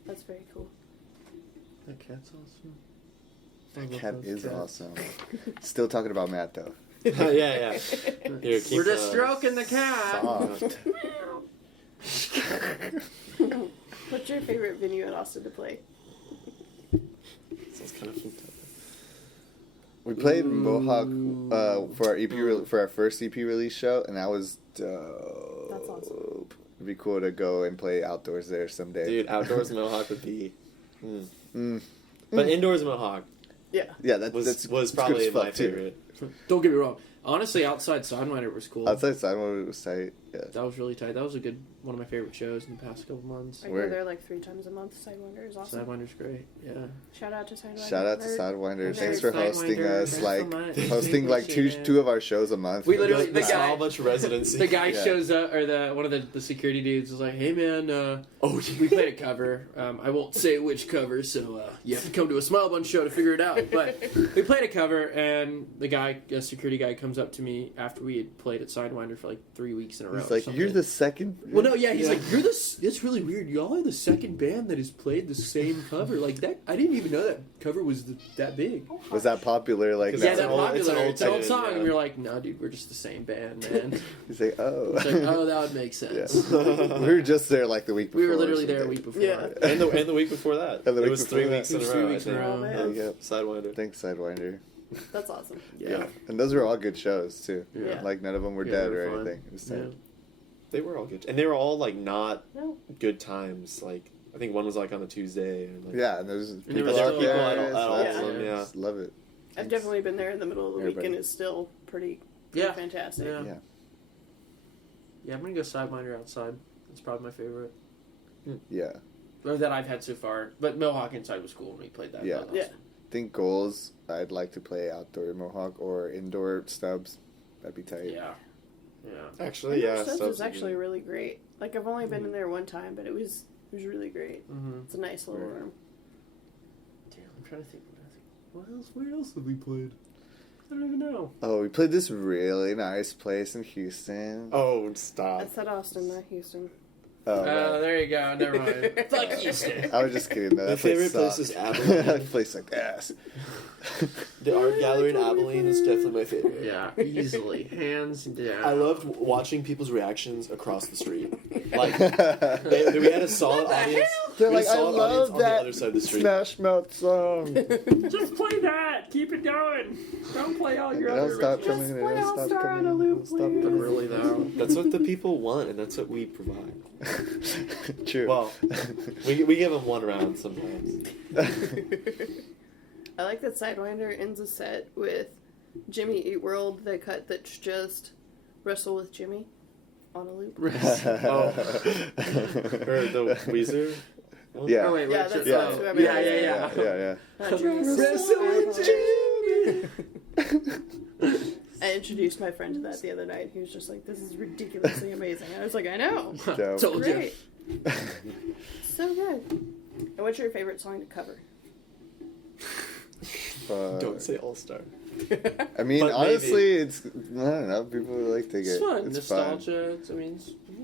That's very cool. That cat's awesome. That cat is awesome. Still talking about Matt though. yeah. Here, keep We're just stroking the cat. Soft. What's your favorite venue in Austin to play? Sounds kind of fun. We played Mohawk for our for our first EP release show, and that was dope. That's awesome. It'd be cool to go and play outdoors there someday. Dude, outdoors Mohawk would be. But indoors Mohawk Yeah. Yeah, was that's was good probably as fuck, my too. favorite. Don't get me wrong. Honestly, outside Sidewinder was cool. Outside Sidewalk was tight. Yeah. That was really tight. That was one of my favorite shows in the past couple months. I Word. go there like 3 times a month. Sidewinder is awesome. Sidewinder's great. Yeah. Shout out to Sidewinder. Shout out to Nerd. Sidewinder. Nerd. Thanks for hosting Sidewinder, us. thanks Like so much. hosting like Appreciate it. two of our shows a month. We literally- The guy- small bunch of residency. The guy Yeah. shows up, or one of the security dudes was like, "Hey man, we played a cover. I won't say which cover, so you have to come to a Smile Bun show to figure it out." But we played a cover, and a security guy, comes up to me after we had played at Sidewinder for like 3 weeks in a row. It's or like something. you're the second. Well, no, yeah, he's like, "You're the. It's really weird. Y'all are the second band that has played the same cover. Like that. I didn't even know that cover was that big." Was that popular? Like Yeah, Yeah, it's that an old- popular. it's an old It's an old tune, song, yeah. and we were like, "No, dude, we're just the same band, man." He's like, oh. It's like, oh, that would make Yeah. sense. we were just there like the week before. We were or literally there a something. week before. Yeah. and the week before that. And the It week was before 3 that. weeks in It was a 3 row. weeks in a row. Oh, man. There you go. Sidewinder. Thanks, Sidewinder. That's awesome. Yeah. And those were all good shows too. Yeah. Like none of them were Yeah, dead they were or fun. anything. It was Yeah. tight. They were all good, and they were all like not No. good times. Like I think one was like on a Tuesday. And, like, Yeah, and there's there people was out still there. people at it's all like- of them, yeah. just love it. I've definitely been there in the middle of the week, Everybody. and it's still pretty Yeah. fantastic. Yeah. Yeah. Yeah, I'm gonna go Sidewinder outside. That's probably my favorite. Yeah. Or that I've had so far. But Mohawk Inside was cool when we played that. Yeah. That was Yeah. awesome. I think goals. I'd like to play outdoor Mohawk or indoor Stubbs. That'd be tight. Yeah. Yeah. Actually, Indoor yeah. Stubbs Stubbs was actually really great. Like I've only been in there one time, but it was really great. Mm-hmm. It's a nice little Right. room. Damn, I'm trying to think. Where else have we played? I don't even know. Oh, we played this really nice place in Houston. Oh, stop. I said Austin, not Houston. Oh, Oh, right. there you go. Never mind. Fuck Houston. I was just kidding. Though. My That place favorite place sucked. is Abilene. That place sucked ass. The art gallery in Abilene is definitely my favorite. Yeah, easily. Hands down. I loved watching people's reactions across the street. Like, we had a solid audience. They're We had like, a I solid audience love on the that other side of the street. Smash Mouth song. Just play that. Keep it going. Don't play all your Don't other stop originals. coming. play Don't All stop Star coming. on a loop, Don't stop please. coming. Really, though. That's what the people want, and that's what we provide. True. Well, we give them one round sometimes. I like that Sidewinder ends a set with Jimmy Eat World, the cut that's just Wrestle with Jimmy on a loop. Or the Weezer. yeah. Oh, wait, Yeah, wait, that's- Yeah. that's who I meant. Yeah. Not Jimmy. Wrestle with I introduced my friend to that the other night. He was just like, "This is ridiculously amazing." I was like, "I know, Dope. Told you. great, so good." And what's your favorite song to cover? Don't say All Star. I mean, But honestly, it's I don't know. People like to get It's fun. It's Nostalgia. It's, I mean,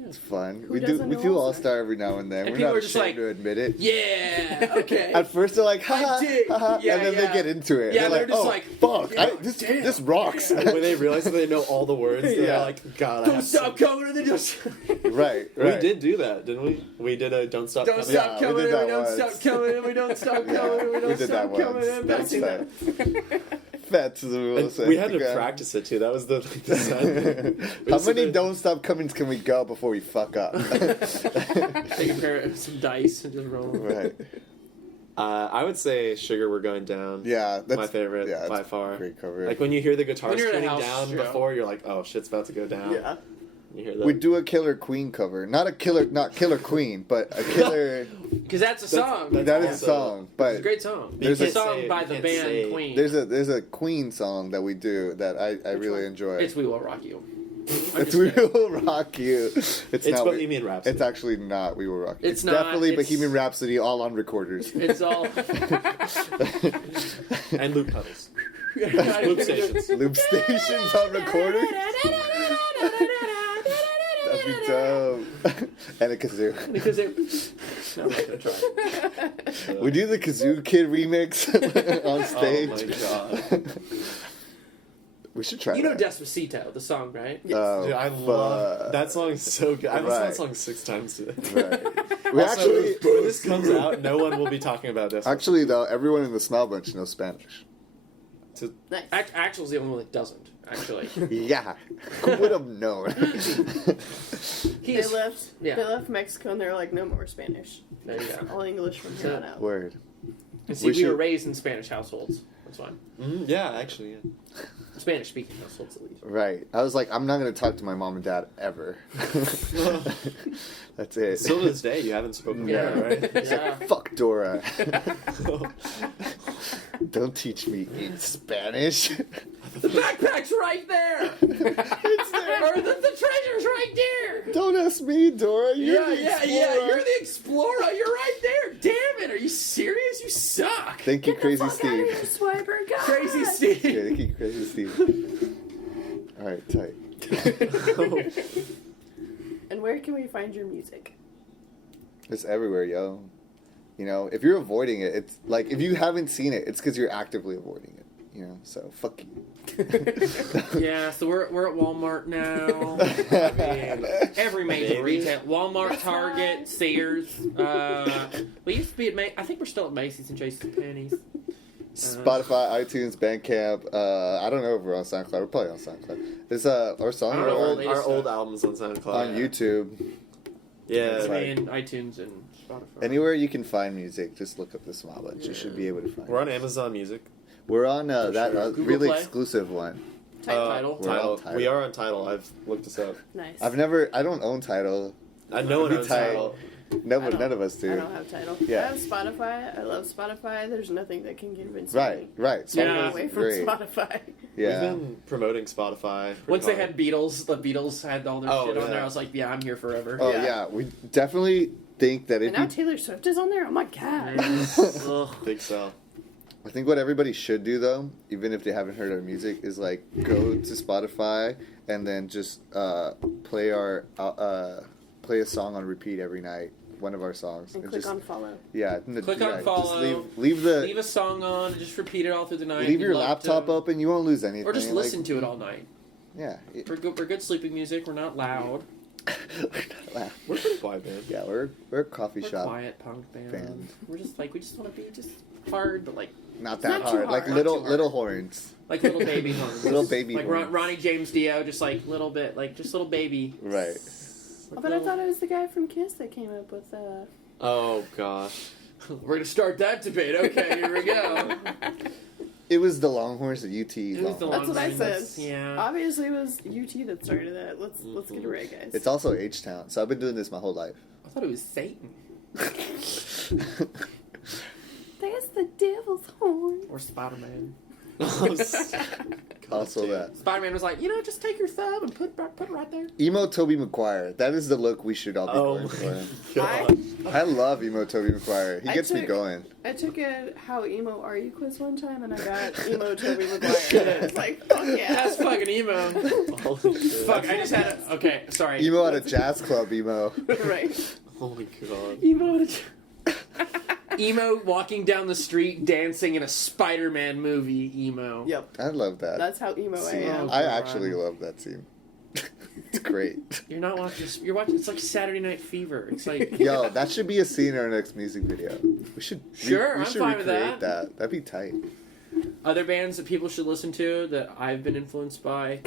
It's fun. Who We do doesn't we know do All All Star? Star every now and then. And We're people not are just ashamed like, to admit it. yeah, okay. At first they're like, haha, dig. haha, Yeah, and then yeah. they get into it. Yeah, they're they're just oh, like, fuck, yeah, this damn, rocks. When they realize that they know all the words, they're Yeah. like, God, I Don't have stop coming, and they just right. We did do that, didn't we? We did a Don't Stop don't Coming. stop Yeah, we coming, did and we that don't once. stop coming, and we don't stop coming, and we we don't did that stop coming. once. And That's bouncing fine. That's the rule. And we had to practice it too. That was the sign. How many don't stop comings can we go before we fuck up? Take a pair of some dice and just roll. Right. I would say Sugar We're Going Down. Yeah, that's my favorite yeah, by that's far. Great cover. Like when you hear the guitar When you're at a tuning house down show. before, you're like, oh, shit's about to go down. Yeah. You hear that? we do a Killer Queen cover, not Killer Queen, but a Killer. Because that's a song. that's that is a also- song, It's a but great song. There's It's a a- song by you the can't band say- Queen. there's a Queen song that we do that I really one? enjoy. It's We Will Rock You. It's We Will Rock You. It's not Bohemian Rhapsody. It's actually not We Will Rock You. It's not, definitely it's- Bohemian Rhapsody, all on recorders. It's all. And loop pedals. Loop stations. Loop stations on recorders. That'd be dope. And a kazoo. Because it. No, I'm not gonna try. We do the Kazoo Kid remix on stage. Oh my god. We should try You know that. Despacito, the song, right? Oh, Dude, I love that song. Is so good. I listened to Right. that song 6 times today. Right. We Also, actually, when this comes out, no one will be talking about this. actually, though, everyone in the Smile Bunch knows Spanish. Nice. Axel's the only one that doesn't, actually. Yeah. Who would have known? He They is. left. Yeah. They left Mexico and they're like, no more Spanish. There you go. All English from here on out. Word. And see, We we were should- raised in Spanish households. That's why. Yeah, actually, yeah. Spanish-speaking households, at least. Right. I was like, I'm not going to talk to my mom and dad ever. That's it. Still to this day, you haven't spoken Yeah. about it, right? Yeah. Fuck Dora. Don't teach me in Spanish. The backpack's right there! It's there. Or the treasure's right there! Don't ask me, Dora. You're the Yeah, explorer. you're the explorer. You're right there. Damn it, are you serious? You suck. Thank you, Get the Crazy fuck out of here, Steve. Swiper. God. Crazy Yeah, Steve. thank you, Crazy Steve. All right, tight. And where can we find your music? It's everywhere, yo. You know, if you're avoiding it, it's like if you haven't seen it, it's because you're actively avoiding it. You know, so fuck you. Yeah, so we're at Walmart now. I mean, every major Maybe. retail. Walmart, That's Target, right. Sears. We used to be at I think we're still at Macy's and JCPenney's. Spotify, iTunes, Bandcamp. I don't know if we're on SoundCloud. We're probably on SoundCloud. Is our song I Our don't know, old, latest our old stuff. albums on SoundCloud. on YouTube? Yeah. It's I like- mean, iTunes and Spotify. Anywhere you can find music, just look up the Smile Bunch. You should be able to find We're it. on Amazon Music. We're on that sure. Google really Play? exclusive one. Title. We're on Tidal. Tidal. We are on Tidal. I've looked this up. Nice. I don't own Tidal. No one Be owns tight. Tidal. No, I don't- none of us do. I don't have Tidal. Yeah. I have Spotify. I love Spotify. There's nothing that can convince Right, me right. to Yeah. get Spotify's away from great. Spotify. Yeah. We've been promoting Spotify. pretty Once they hard. had Beatles, the Beatles had all their Oh, shit on yeah. there. I was like, yeah, I'm here forever. Oh Yeah. yeah, we definitely think that if And now you, Taylor Swift is on there. Oh my god. Ugh. Big sell. I think what everybody should do though, even if they haven't heard our music, is like go to Spotify and then just play a song on repeat every night. One of our songs. And And click just, on follow. yeah. Click on Just follow. leave the Leave a song on, just repeat it all through the night. leave We'd your love laptop to- open. You won't lose anything. Or just like- listen to it all night. Yeah. We're good sleeping music. We're not loud. We're pretty quiet, man. Yeah, we're a coffee We're shop. quiet punk band. band. We're just like we just want to be just hard, but like Not Not that too hard. Like hard. little Not too little hard. horns. like little baby horns. Little baby like horns. Ronnie James Dio, just like little bit, like just little baby. Right. Oh, but I thought it was the guy from Kiss that came up with Oh gosh. We're gonna start that debate. Okay, here we go. It was the Longhorns, the UT. It was the Longhorns. That's what I Longhorns, said. yeah. Obviously, it was UT that started that. Let's get it right, guys. It's also H-Town, so I've been doing this my whole life. I thought it was Satan That's the devil's horn. or Spider Man. Also that. Spider Man was like, just take your thumb and put it right there. Emo Toby Maguire. That is the look we should all be Oh going my for. god. I love Emo Toby Maguire. He I gets me took- going. I took a how emo are you quiz one time, and I got emo Toby Maguire. And I was like, fuck yeah, That's fucking emo. Holy shit. Fuck, I just had a. Okay, sorry. Emo at a jazz club, emo. right. Oh my god. Emo. Emo walking down the street dancing in a Spider Man movie. Emo. Yep. I love that. That's how emo I am. I actually love that scene. It's great. You're not watching. You're watching. It's like Saturday Night Fever. It's like. Yo, that should be a scene in our next music video. We should. Sure, we I'm should fine with recreate that. That'd be tight. Other bands that people should listen to that I've been influenced by.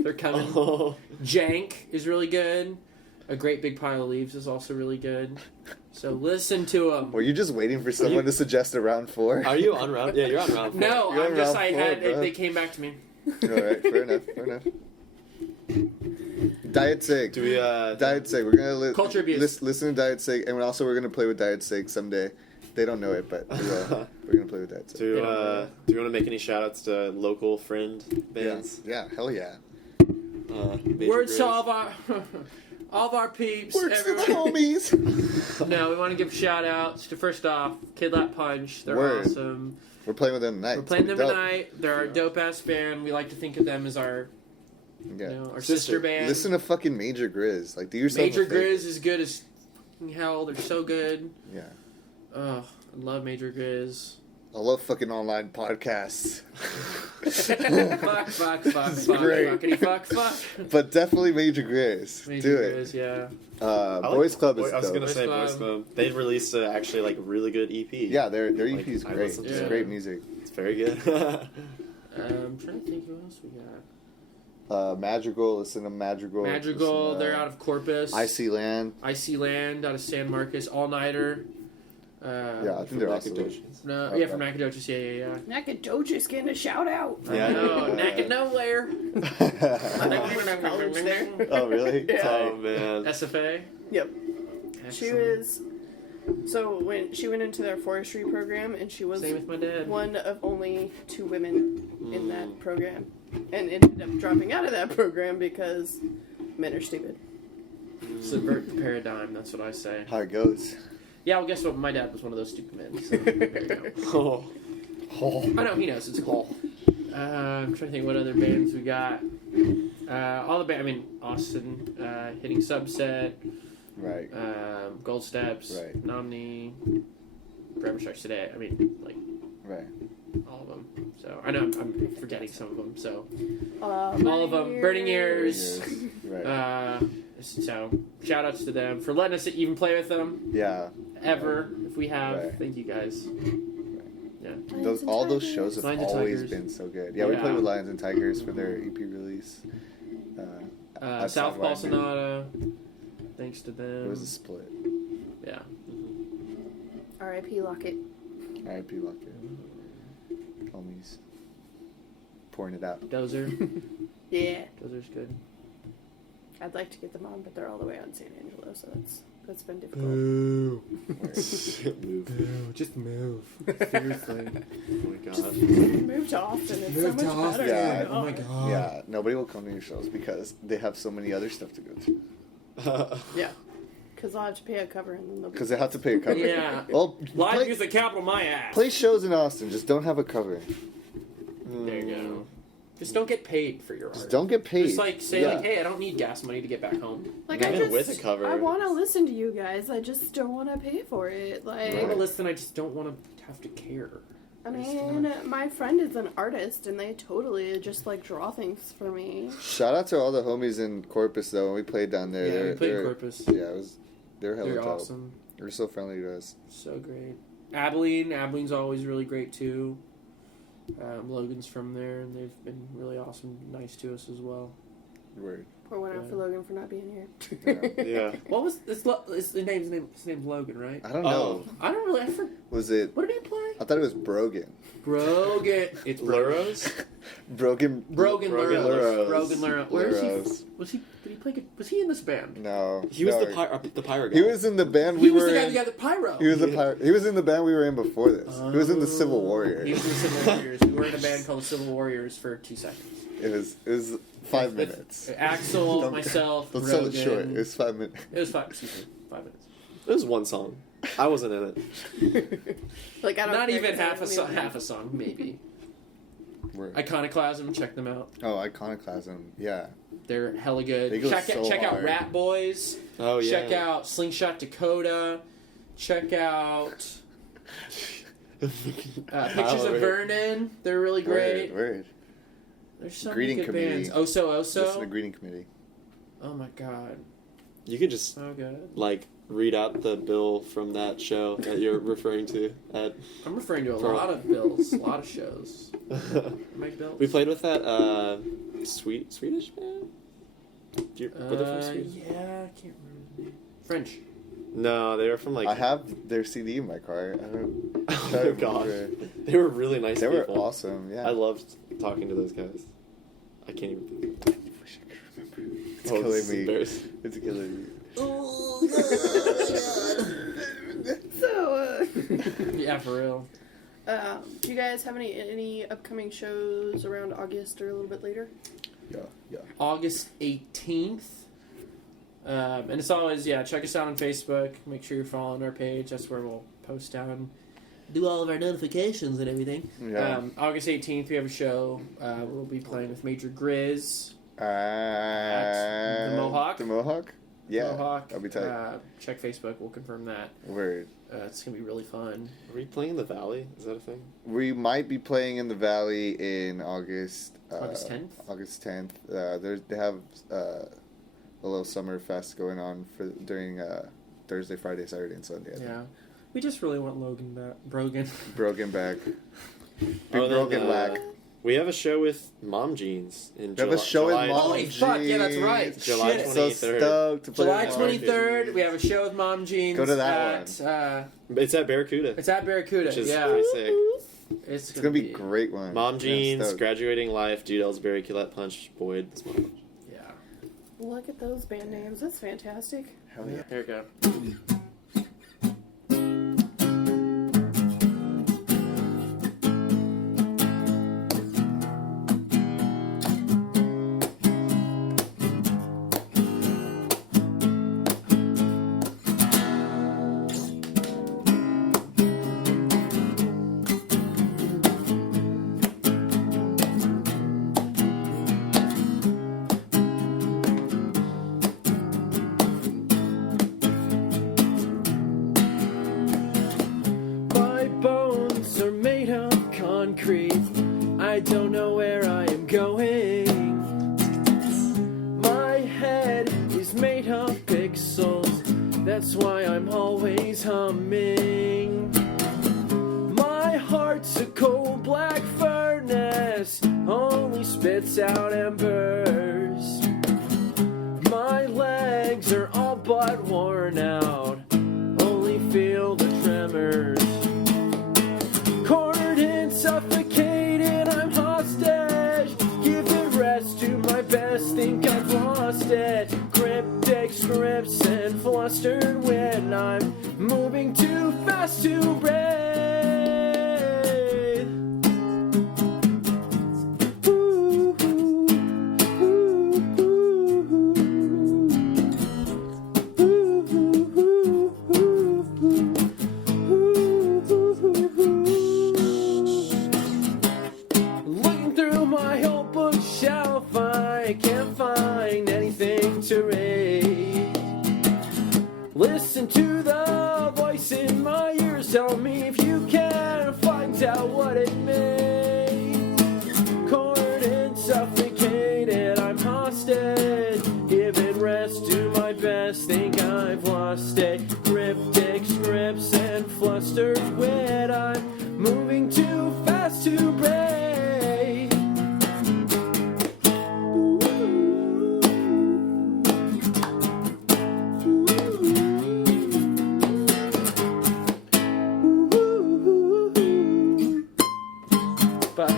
They're coming. Oh. Jank is really good. A Great Big Pile of Leaves is also really good. So listen to them. Were you just waiting for someone to suggest a round 4? Are you on round? Yeah, you're on round 4. No, You're I'm on just. round I four, had. bro. They came back to me. All right, fair enough. Fair enough. Diet Sig. Do we? Diet Sig. We're gonna Culture abuse. listen to Diet Sig, and we're gonna play with Diet Sig someday. They don't know it, but we will. We're gonna play with Diet Sig. Do you want to make any shout outs to local friend bands? Yeah, hell yeah. Words to all of our peeps. Works to the homies. No, we want to give shout outs to, first off, Kidlat Punch. They're Word. awesome. We're playing with them tonight. We're playing them Dope. tonight. They're our dope ass band. We like to think of them as our, Yeah. our sister band. Listen to fucking Major Grizz. Like, do yourself Major a favor. Grizz is good as hell. They're so good. Yeah. Oh, I love Major Grizz. I love fucking online podcasts. fuck, Great. fuck. But definitely Major Grizz. Major Do it. Grizz, yeah. Boys Club is I was dope. gonna say Boys Boys Club. Club. They released a actually like really good EP. Yeah, their EP is I great. listened It's to it. great music. It's very good. I'm trying to think who else we got. Madrigal, listen to Madrigal. Madrigal, listen to, they're out of Corpus. Icy Land. Icy Land out of San Marcos. All Nighter. Yeah, I think they're awesome. No, Okay. yeah, from Nacogdoches. Yeah. Nacogdoches getting a shout out. Yeah. I know. Knack of Nowhere. College there. Oh, really? Yeah. Oh man. SFA. Yep. She Excellent. was. So when she went into their forestry program, and she was Same with my dad. one of only 2 women in that program, and ended up dropping out of that program because men are stupid. Subvert the paradigm. That's what I say. How it goes. Yeah. Well, guess what? My dad was one of those stupid men. So there you go. Oh. I know he knows. It's cool. I'm trying to think what other bands we got. All the band. I mean, Austin, Hitting Subset, Right. Gold Steps, Right. Nomni, Forever Starts Today. I mean, like Right. all of them. So I know I'm forgetting some of them. So All of them. Burning Ears. Right. So shout outs to them for letting us even play with them Yeah. ever. If we have, Right. thank you guys. Yeah. All those shows have Lions and always Tigers. been so good. Yeah, we Yeah. played with Lions and Tigers for their EP release. At Southpaw Songwriter. Sonata. Thanks to them. It was a split. Yeah. R.I.P. Lockett. R.I.P. Lockett. Homies. Pouring it out. Dozer. Yeah. Dozer's good. I'd like to get them on, but they're all the way out in San Angelo, so that's been difficult. Move. Just move. Seriously. Oh my Just god. move to Austin. It's so Move to much Austin. better. Yeah. Oh my god. Yeah, nobody will come to your shows because they have so many other stuff to go to. Yeah. Because I'll have to pay a cover and then they'll be. Because they have to pay a cover. Yeah. Well, Live play, music capital my ass. play shows in Austin. Just don't have a cover. There you go. Just don't get paid for your art. Just don't get paid. Just like say Yeah. like, hey, I don't need gas money to get back home. Like Even I just, with a cover. I want to listen to you guys. I just don't want to pay for it. Like, I want to listen. I just don't want to have to care. I mean, my friend is an artist, and they totally just like draw things for me. Shout out to all the homies in Corpus though. When we played down there, Yeah, we played they're- Corpus. Yeah, it was. They're hella They're dope. awesome. They're so friendly to us. So great. Abilene's always really great too. Logan's from there, and they've been really awesome, nice to us as well. Word. Pour one out Yeah. for Logan for not being here. Yeah. What was this? His name's Logan, right? I don't know. I don't really. I forgot. Was it? What did he play? I thought it was Brogan. Brogan. It's Luros? Brogan. Brogan Brogan Luro. Luros. Brogan Luro. Where is Luros. he? Was he? Did he play? Was he in this band? No. He was no. the pirate guy. He was in the band He we was were the guy in. that got the pyro. He was the pirate. He was in the band we were in before this. He was in the Civil Warriors. He was in the Civil Warriors. We were in a band called the Civil Warriors for 2 seconds. It was 5 minutes. Axel, Don't- myself, Let's Rogan. sell it short. It was 5 minutes. It was 5. Excuse me, 5 minutes. It was one song. I wasn't in it. Like I don't. Not care even 'cause I half a don't song. even- Half a song, maybe. Word. Iconoclasm. Check them out. Oh, Iconoclasm. Yeah. They're hella good. They go check so out hard. Rat Boys. Oh yeah. Check out Slingshot Dakota. Check out Pictures of Vernon. They're really great. Word. There's so Greeting many good committee. bands. Oso Listen to Oso. greeting committee. Oh my god, You could just so good. like read out the bill from that show that you're referring to. At I'm referring to a For- lot of bills, a lot of shows. Make bills. we played with that Swedish band. Do you, were they from Sweden? Yeah, I can't remember the name. French. No, they were from like. I have their CD in my car. I don't. Oh I my don't gosh, remember. they were really nice. They were people. awesome. Yeah. I loved talking to those guys. I can't even. I wish I could remember. It's Oh, killing it's me. embarrassing. It's killing me. So, Yeah, for real. do you guys have any upcoming shows around August or a little bit later? August 18th. And it's always, check us out on Facebook. Make sure you're following our page. That's where we'll post down, do all of our notifications and everything. Yeah. August 18th, we have a show. We'll be playing with Major Grizz at the Mohawk. The Mohawk? Yeah. Mohawk. That'll be tight. Check Facebook. We'll confirm that. Word. It's going to be really fun. Are we playing in the Valley? Is that a thing? We might be playing in the Valley in August. August 10th? August 10th. They have a little summer fest going on during Thursday, Friday, Saturday, and Sunday. Yeah. We just really want Brogan. Broken back. Big Oh, broken whack. We have a show with Mom Jeans in We have a show with Mom Holy Jeans. fuck, yeah, that's right. July Shit. 23rd. So stoked to play July with Mom 23rd, Jeans. we have a show with Mom Jeans. Go to that at, It's at Barracuda. It's at Barracuda, Which is yeah. pretty sick. It's It's gonna be a great one. Mom Jeans, stoked. Graduating Life, Jude Ellsbury, Colette Punch, Boyd. Small Punch. Yeah. Look at those band names. That's fantastic. Hell yeah. Here we go. I don't know where I am going. My head is made of pixels. That's why I'm always humming. My heart's a cold black furnace, only spits out embers. My legs are all but worn out, only feel the tremors. Cornered and suffocated, I'm hostage. Give it rest to my best, think I've lost it. Cryptic scripts and flustered when I'm moving too fast to breathe. Ooh, ooh, ooh, looking through my old bookshelf, I can't find anything to read. Listen to the voice in my ears, tell me if you can find out what it means. Cornered and suffocated, I'm hostage. Giving rest to my best, think I've lost it. Cryptic scripts and flustered wit, I'm moving too fast to break. Bye.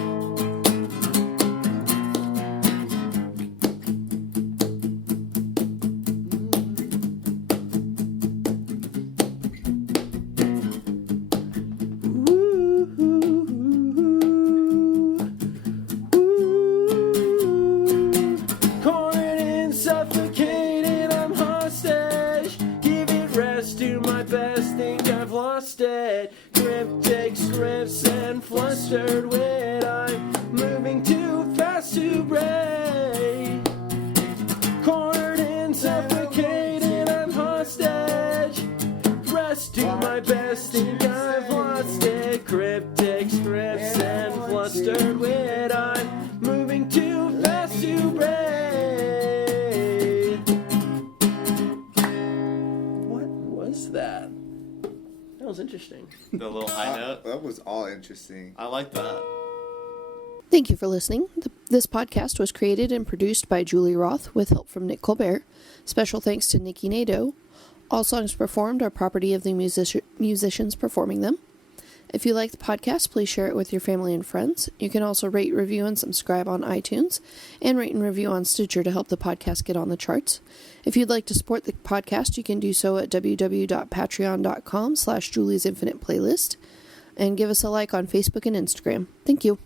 Cornered and suffocated, I'm hostage. Give it rest to my best, think I've lost it. Cryptic scripts and flustered wit, I'm moving too fast to break. Cornered and suffocated, I'm hostage. Rest to my best, think I've lost it. Cryptic scripts and flustered wit, I'm moving too fast to breathe. What was that? That was interesting. The little high note. That was all interesting. I like that. Thank you for listening. This podcast was created and produced by Julie Roth with help from Nick Colbert. Special thanks to Nikki Nadeau. All songs performed are property of the musicians performing them. If you like the podcast, please share it with your family and friends. You can also rate, review, and subscribe on iTunes, and rate and review on Stitcher to help the podcast get on the charts. If you'd like to support the podcast, you can do so at www.patreon.com/Julie's Infinite Playlist, and give us a like on Facebook and Instagram. Thank you.